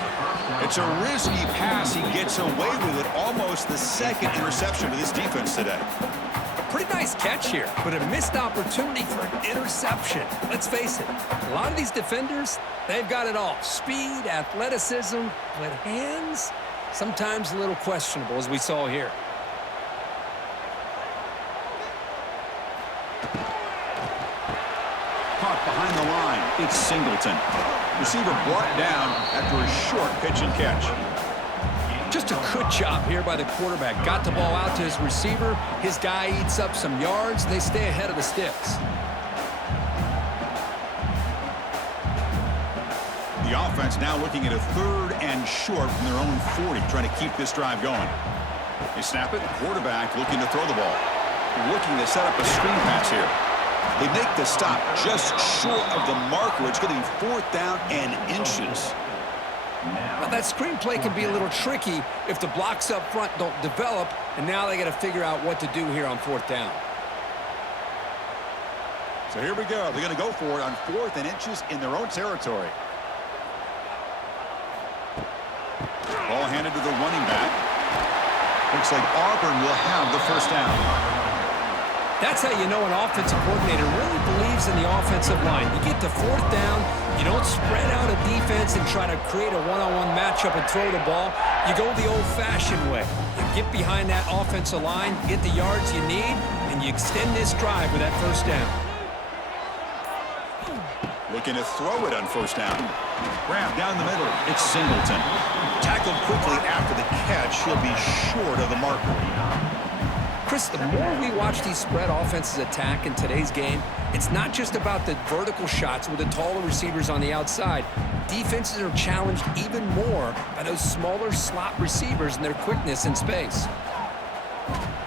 It's a risky pass. He gets away with it. Almost the 2nd interception of this defense today. Pretty nice catch here, but a missed opportunity for an interception. Let's face it, a lot of these defenders, they've got it all. Speed, athleticism, but hands, sometimes a little questionable, as we saw here. Caught behind the line. It's Singleton. Receiver brought down after a short pitch and catch. Just a good job here by the quarterback. Got the ball out to his receiver. His guy eats up some yards. They stay ahead of the sticks. The offense now looking at a 3rd and short from their own 40, trying to keep this drive going. They snap it. Quarterback looking to throw the ball. Looking to set up a screen pass here. They make the stop just short of the marker. It's going to be 4th down and inches. Now, that screen play can be a little tricky if the blocks up front don't develop, and now they got to figure out what to do here on 4th down. So here we go. They're going to go for it on 4th and inches in their own territory. Ball handed to the running back. Looks like Auburn will have the first down. That's how you know an offensive coordinator really believes in the offensive line. You get to 4th down, you don't spread out a defense and try to create a one-on-one matchup and throw the ball. You go the old-fashioned way. You get behind that offensive line, get the yards you need, and you extend this drive with that first down. Looking to throw it on 1st down. Grab down the middle. It's Singleton. Tackled quickly after the catch. He'll be short of the marker. Chris, the more we watch these spread offenses attack in today's game, it's not just about the vertical shots with the taller receivers on the outside. Defenses are challenged even more by those smaller slot receivers and their quickness in space.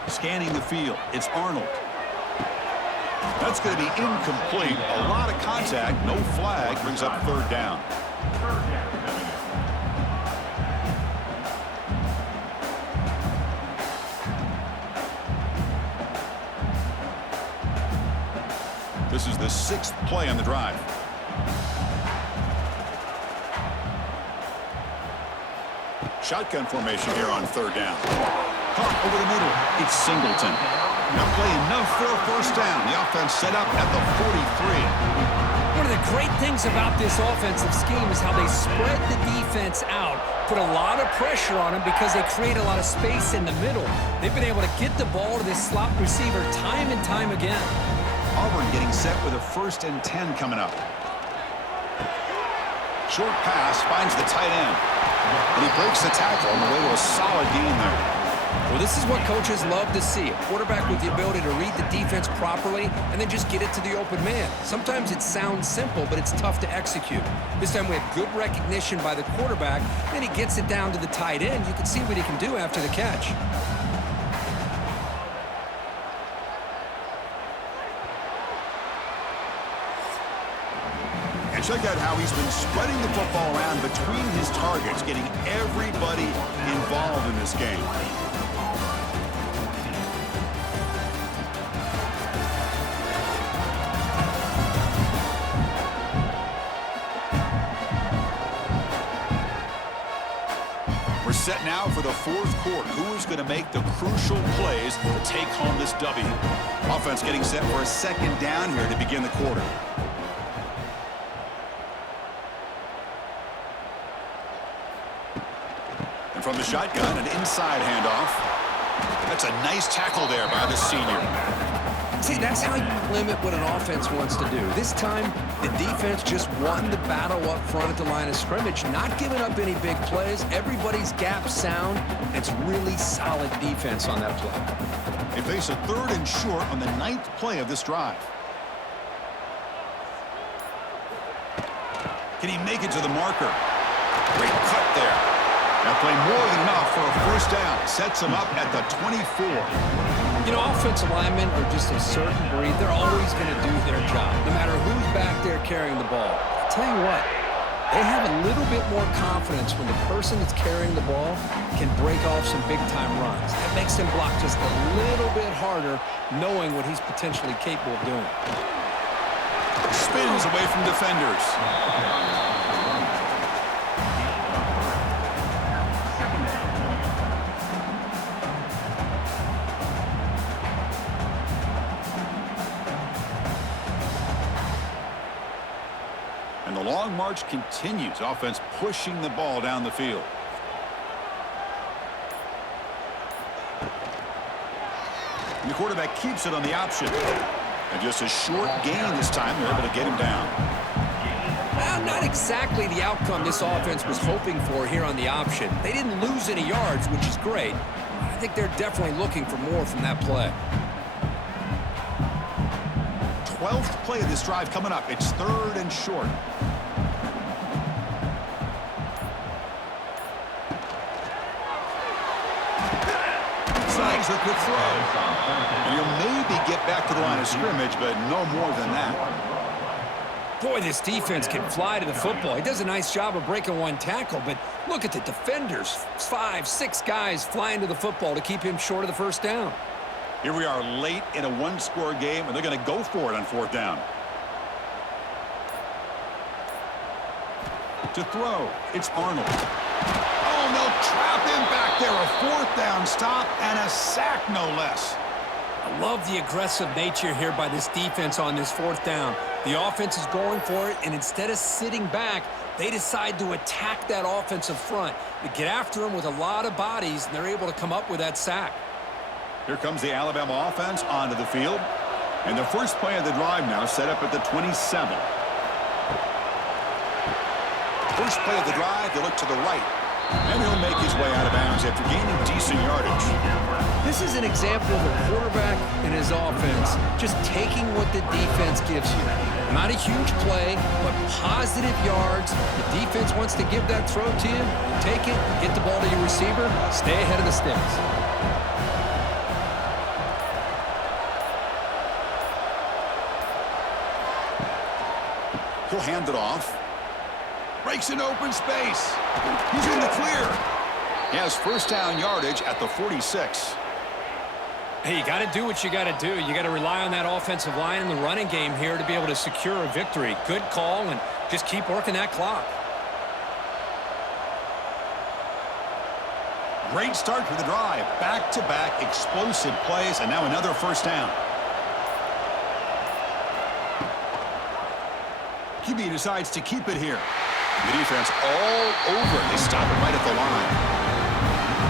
Scanning the field, it's Arnold. That's going to be incomplete. A lot of contact, no flag, brings up third down. This is the 6th play on the drive. Shotgun formation here on third down. Caught over the middle. It's Singleton. Now play enough for a first down. The offense set up at the 43. One of the great things about this offensive scheme is how they spread the defense out, put a lot of pressure on them because they create a lot of space in the middle. They've been able to get the ball to this slot receiver time and time again. Auburn getting set with a 1st and 10 coming up. Short pass finds the tight end. And he breaks the tackle on the way to a solid gain there. Well, this is what coaches love to see. A quarterback with the ability to read the defense properly and then just get it to the open man. Sometimes it sounds simple, but it's tough to execute. This time we have good recognition by the quarterback. Then he gets it down to the tight end. You can see what he can do after the catch. And check out how he's been spreading the football around between his targets, getting everybody involved in this game. We're set now for the 4th quarter. Who is going to make the crucial plays to take home this W? Offense getting set for a 2nd down here to begin the quarter. And from the shotgun, an inside handoff. That's a nice tackle there by the senior. See, that's how you limit what an offense wants to do. This time, the defense just won the battle up front at the line of scrimmage, not giving up any big plays. Everybody's gap sound. It's really solid defense on that play. They face a 3rd and short on the 9th play of this drive. Can he make it to the marker? Great cut there. That play more than enough for a first down. Sets him up at the 24. You know, offensive linemen are just a certain breed. They're always going to do their job, no matter who's back there carrying the ball. I'll tell you what, they have a little bit more confidence when the person that's carrying the ball can break off some big-time runs. That makes them block just a little bit harder, knowing what he's potentially capable of doing. Spins away from defenders. And the long march continues. Offense pushing the ball down the field. And the quarterback keeps it on the option. And just a short gain this time. They're able to get him down. Well, not exactly the outcome this offense was hoping for here on the option. They didn't lose any yards, which is great. I think they're definitely looking for more from that play. 12th play of this drive coming up. It's 3rd and short. Slides a quick throw. And he'll maybe get back to the line of scrimmage, but no more than that. Boy, this defense can fly to the football. He does a nice job of breaking one tackle, but look at the defenders. 5, 6 guys flying to the football to keep him short of the first down. Here we are late in a 1-score game, and they're going to go for it on 4th down. To throw, it's Arnold. Oh, no, trap him back there. A 4th down stop and a sack, no less. I love the aggressive nature here by this defense on this 4th down. The offense is going for it, and instead of sitting back, they decide to attack that offensive front. They get after him with a lot of bodies, and they're able to come up with that sack. Here comes the Alabama offense onto the field. And the first play of the drive now set up at the 27. First play of the drive, they look to the right. And he'll make his way out of bounds after gaining decent yardage. This is an example of a quarterback and his offense just taking what the defense gives you. Not a huge play, but positive yards. The defense wants to give that throw to you. You take it, get the ball to your receiver, stay ahead of the sticks. He'll hand it off. Breaks an open space. He's in the clear. He has first down yardage at the 46. Hey, you got to do what you got to do. You got to rely on that offensive line in the running game here to be able to secure a victory. Good call, and just keep working that clock. Great start to the drive. Back-to-back explosive plays, and now another first down. QB decides to keep it here. The defense all over it. They stop it right at the line.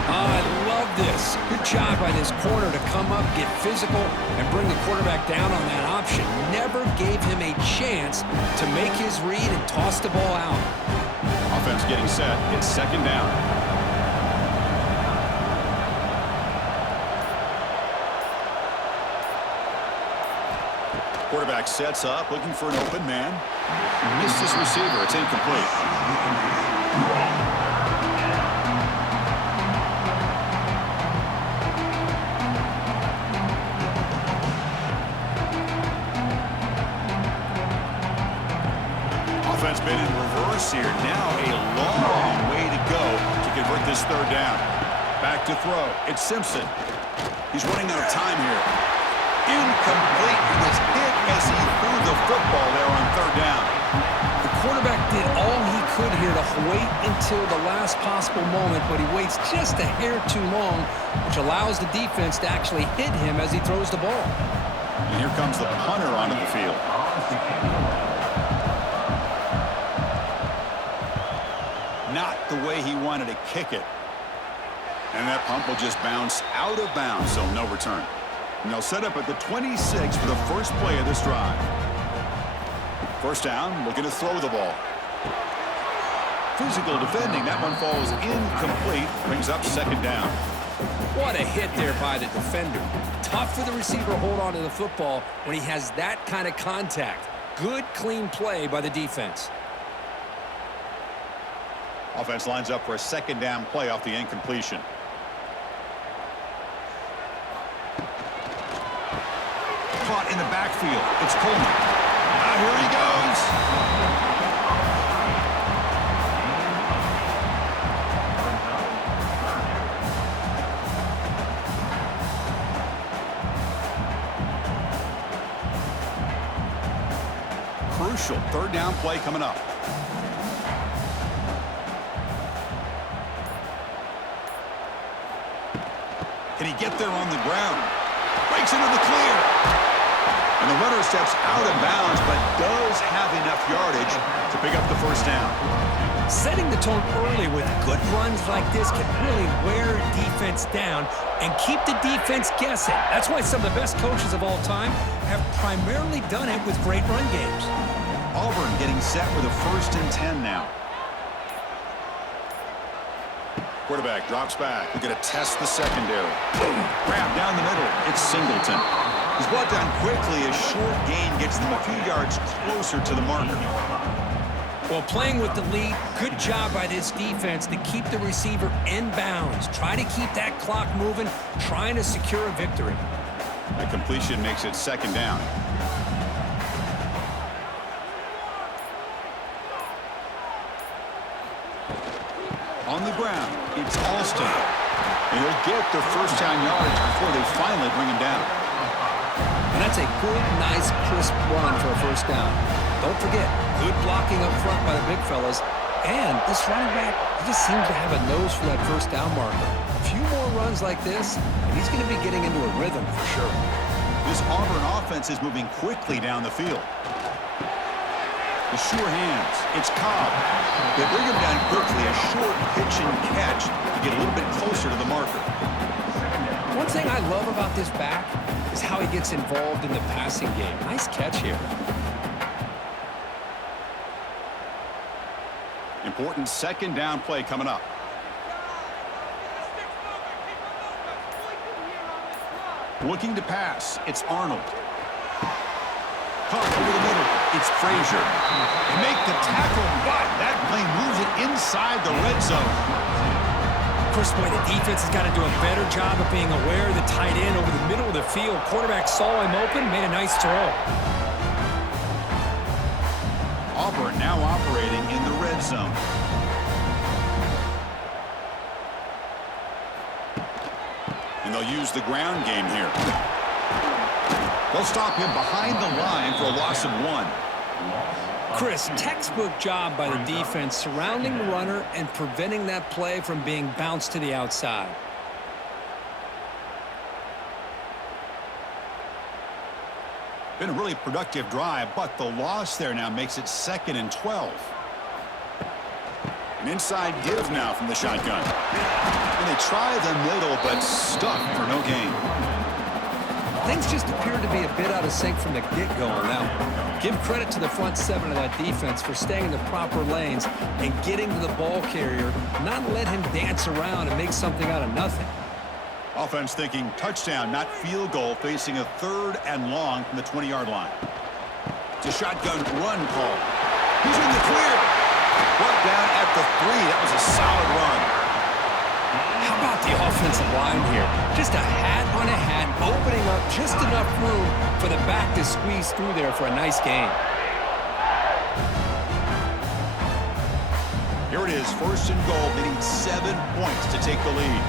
I love this. Good job by this corner to come up, get physical, and bring the quarterback down on that option. Never gave him a chance to make his read and toss the ball out. Offense getting set. It's second down. Quarterback sets up, looking for an open man. Missed his receiver. It's incomplete. Offense been in reverse here. Now a long way to go to convert this third down. Back to throw. It's Simpson. He's running out of time here. Incomplete. He was hit as he threw the football there on third down. The quarterback did all he could here to wait until the last possible moment, but he waits just a hair too long, which allows the defense to actually hit him as he throws the ball. And here comes the punter onto the field. Not the way he wanted to kick it. And that punt will just bounce out of bounds, so no return. And they'll set up at the 26 for the first play of this drive. First down, looking to throw the ball. Physical defending. That one falls incomplete. Brings up second down. What a hit there by the defender. Tough for the receiver to hold on to the football when he has that kind of contact. Good, clean play by the defense. Offense lines up for a second down play off the incompletion. Caught in the backfield. It's Coleman. Here he goes. Crucial third down play coming up. Can he get there on the ground? Breaks into the clear. And the runner steps out of bounds, but does have enough yardage to pick up the first down. Setting the tone early with good runs like this can really wear defense down and keep the defense guessing. That's why some of the best coaches of all time have primarily done it with great run games. Auburn getting set with a 1st and 10 now. Quarterback drops back. We're going to test the secondary. Grab down the middle. It's Singleton. He's brought down quickly. A short gain gets them a few yards closer to the marker. Well, playing with the lead, good job by this defense to keep the receiver in bounds. Try to keep that clock moving, trying to secure a victory. The completion makes it second down. On the ground, it's Alston. And he'll get the first down yardage before they finally bring him down. And that's a good, nice, crisp run for a first down. Don't forget, good blocking up front by the big fellas. And this running back, he just seems to have a nose for that first down marker. A few more runs like this, and he's going to be getting into a rhythm for sure. This Auburn offense is moving quickly down the field. The sure hands. It's Cobb. They bring him down quickly. A short pitch and catch to get a little bit closer to the marker. One thing I love about this back is how he gets involved in the passing game. Nice catch here. Important second down play coming up. Looking to pass. It's Arnold. Caught over the middle. It's Frazier. They make the tackle, but that play moves it inside the red zone. First play, the defense has got to do a better job of being aware of the tight end over the middle of the field. Quarterback saw him open, made a nice throw. Auburn expert now operating in the red zone. And they'll use the ground game here. They'll stop him behind the line for a loss of 1. Chris, textbook job by the defense surrounding the runner and preventing that play from being bounced to the outside. Been a really productive drive, but the loss there now makes it 2nd and 12. An inside give now from the shotgun. And they try the middle, but stuck for no gain. Things just appeared to be a bit out of sync from the get-go. Now, give credit to the front 7 of that defense for staying in the proper lanes and getting to the ball carrier, not let him dance around and make something out of nothing. Offense thinking touchdown, not field goal, facing a 3rd and long from the 20-yard line. It's a shotgun run call. He's in the clear. Brought down at the 3. That was a solid run. How about the offensive line here? Just a hat on a hat, opening up just enough room for the back to squeeze through there for a nice gain. Here it is, 1st and goal. They need 7 points to take the lead.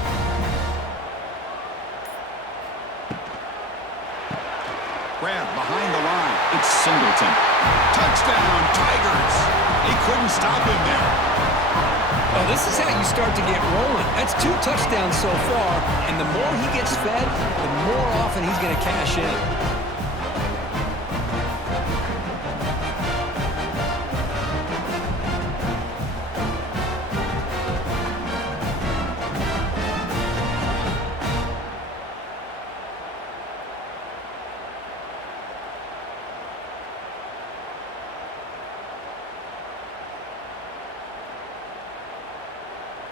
Grab behind the line. It's Singleton. Touchdown, Tigers. He couldn't stop him there. Oh, this is how you start to get rolling. That's 2 touchdowns so far, and the more he gets fed, the more often he's going to cash in.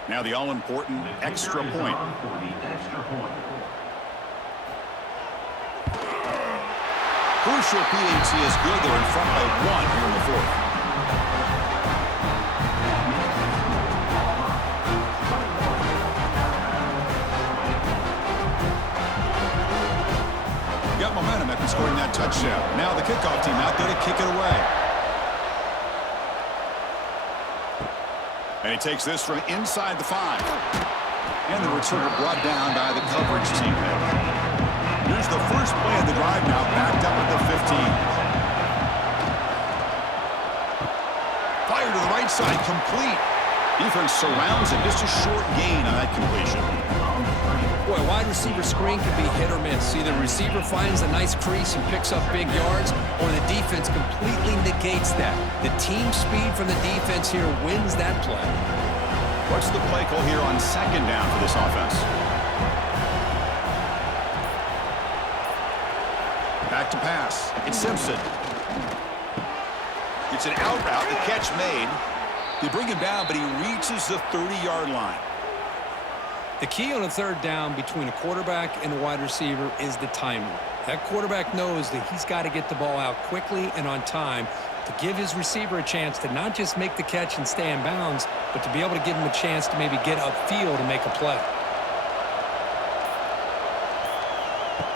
Now the all-important extra point. Crucial PAT is good. They're in front by 1 here in the 4th. Got momentum after scoring that touchdown. Now the kickoff team out there to kick it away. And he takes this from inside the 5. And the returner brought down by the coverage team. Here's the first play of the drive now, backed up at the 15. Fire to the right side, complete. Defense surrounds him, just a short gain on that completion. Boy, wide receiver screen can be hit or miss. Either the receiver finds a nice crease and picks up big yards, or the defense completely negates that. The team speed from the defense here wins that play. What's the play call here on 2nd down for this offense? Back to pass. It's Simpson. It's an out route. The catch made. They bring him down, but he reaches the 30-yard line. The key on a 3rd down between a quarterback and a wide receiver is the timing. That quarterback knows that he's got to get the ball out quickly and on time to give his receiver a chance to not just make the catch and stay in bounds, but to be able to give him a chance to maybe get upfield and make a play.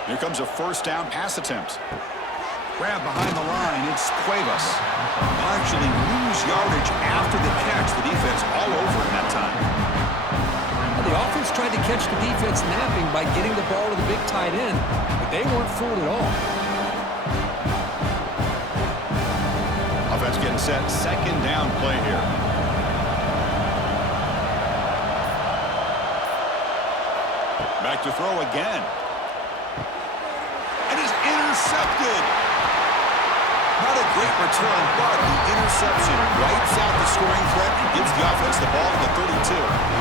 Here comes a 1st down pass attempt. Grab behind the line. It's Cuevas. Actually lose yardage after the catch. The defense all over him that time. The offense tried to catch the defense napping by getting the ball to the big tight end, but they weren't fooled at all. Offense getting set. 2nd down play here. Back to throw again. And is intercepted. Not a great return, but the interception wipes out the scoring threat and gives the offense the ball at the 32.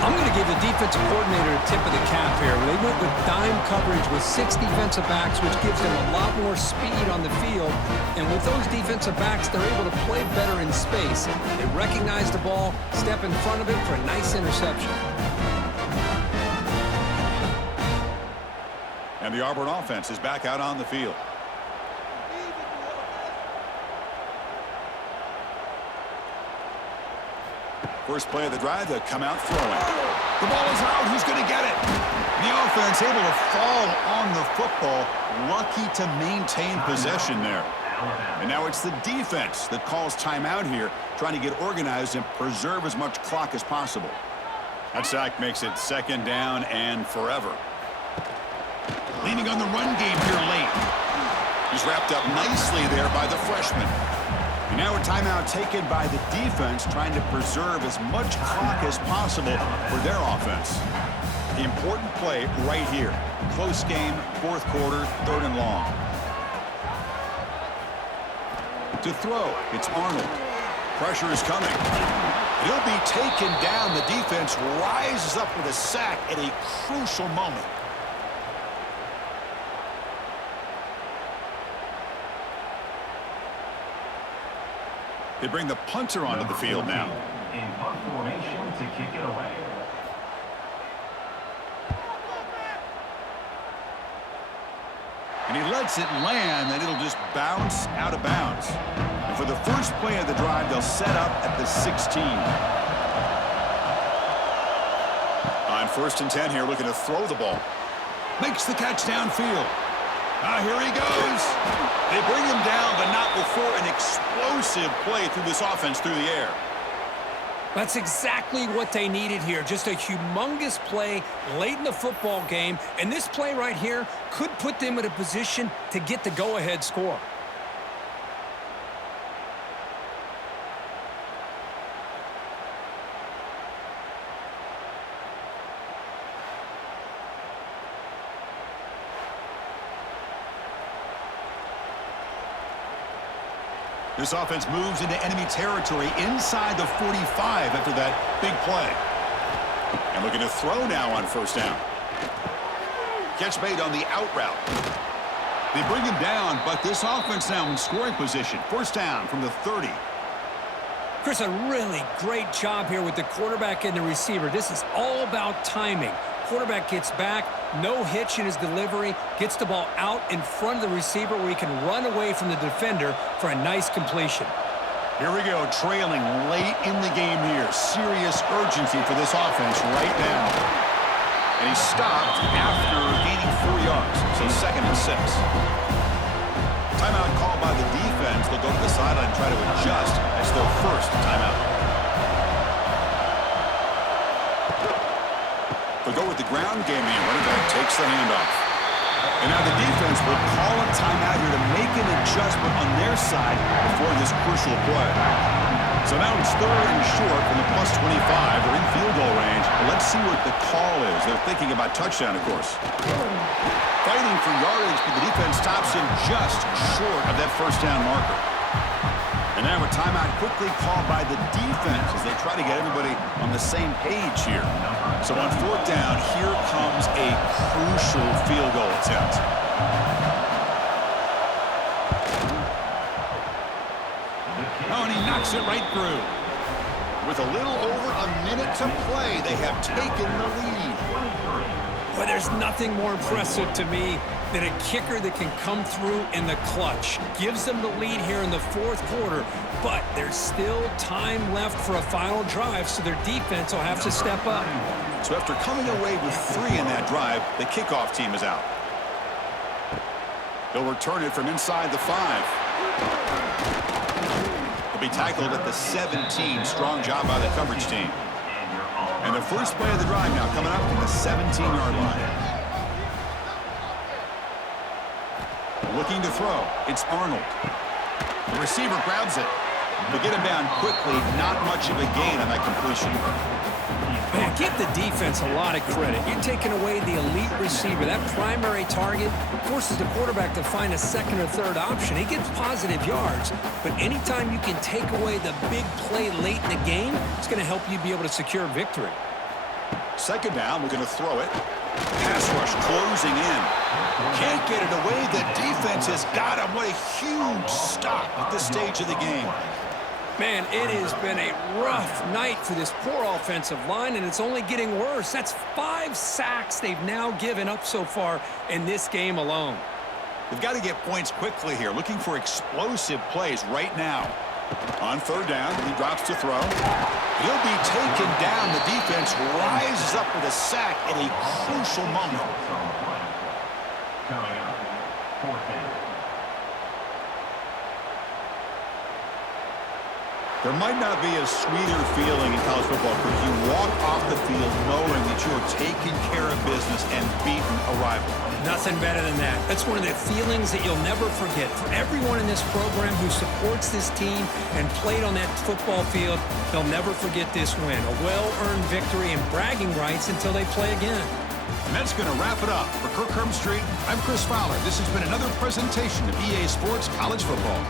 I'm going to give the defensive coordinator a tip of the cap here. They went with dime coverage with 6 defensive backs, which gives them a lot more speed on the field. And with those defensive backs, they're able to play better in space. They recognize the ball, step in front of it for a nice interception. And the Auburn offense is back out on the field. First play of the drive, they come out throwing. The ball is out. Who's going to get it? The offense able to fall on the football. Lucky to maintain possession there. And now it's the defense that calls timeout here, trying to get organized and preserve as much clock as possible. That sack makes it 2nd down and forever. Leaning on the run game here late. He's wrapped up nicely there by the freshman. And now a timeout taken by the defense, trying to preserve as much clock as possible for their offense. The important play right here. Close game, 4th quarter, 3rd and long. To throw, it's Arnold. Pressure is coming. He'll be taken down. The defense rises up with a sack at a crucial moment. They bring the punter onto the field now. In punt formation to kick it away. And he lets it land, and it'll just bounce out of bounds. And for the first play of the drive, they'll set up at the 16. On 1st and 10 here, looking to throw the ball. Makes the catch downfield. Here he goes. They bring him down, but not before an explosive play through this offense through the air. That's exactly what they needed here. Just a humongous play late in the football game. And this play right here could put them in a position to get the go-ahead score. This offense moves into enemy territory inside the 45 after that big play. And looking to throw now on 1st down. Catch made on the out route. They bring him down, but this offense now in scoring position. 1st down from the 30. Chris, a really great job here with the quarterback and the receiver. This is all about timing. Quarterback gets back, no hitch in his delivery, gets the ball out in front of the receiver where he can run away from the defender for a nice completion. Here we go, trailing late in the game here. Serious urgency for this offense right now. And he stopped after gaining 4 yards, so 2nd and 6. Timeout called by the defense. They'll go to the sideline and try to adjust. That's their 1st timeout. They'll go with the ground game here. Running back takes the handoff. And now the defense will call a timeout here to make an adjustment on their side before this crucial play. So now it's 3rd and short from the +25. They're in field goal range. Let's see what the call is. They're thinking about touchdown, of course. Fighting for yardage, but the defense stops him just short of that 1st down marker. And now a timeout quickly called by the defense as they try to get everybody on the same page here. So on 4th down, here comes a crucial field goal attempt. Oh, and he knocks it right through. With a little over a minute to play, they have taken the lead. But there's nothing more impressive to me than a kicker that can come through in the clutch. Gives them the lead here in the 4th quarter, but there's still time left for a final drive, so their defense will have to step up. So after coming away with 3 in that drive, the kickoff team is out. They'll return it from inside the 5. They'll be tackled at the 17. Strong job by the coverage team. And the first play of the drive now coming up from the 17-yard line. Looking to throw. It's Arnold. The receiver grabs it. They get him down quickly. Not much of a gain on that completion. Man, give the defense a lot of credit. You're taking away the elite receiver. That primary target forces the quarterback to find a 2nd or 3rd option. He gets positive yards, but anytime you can take away the big play late in the game, it's going to help you be able to secure victory. 2nd down, we're going to throw it. Pass rush closing in. Can't get it away. The defense has got him. What a huge stop at this stage of the game. Man, it has been a rough night for this poor offensive line, and it's only getting worse. That's 5 sacks they've now given up so far in this game alone. They've got to get points quickly here, looking for explosive plays right now. On 3rd down, he drops to throw. He'll be taken down. The defense rises up with a sack at a crucial moment. Coming up, 4th down. There might not be a sweeter feeling in college football because you walk off the field knowing that you are taking care of business and beating a rival. Nothing better than that. That's one of the feelings that you'll never forget. For everyone in this program who supports this team and played on that football field, they'll never forget this win. A well-earned victory and bragging rights until they play again. And that's going to wrap it up. For Kirk Street, I'm Chris Fowler. This has been another presentation of EA Sports College Football.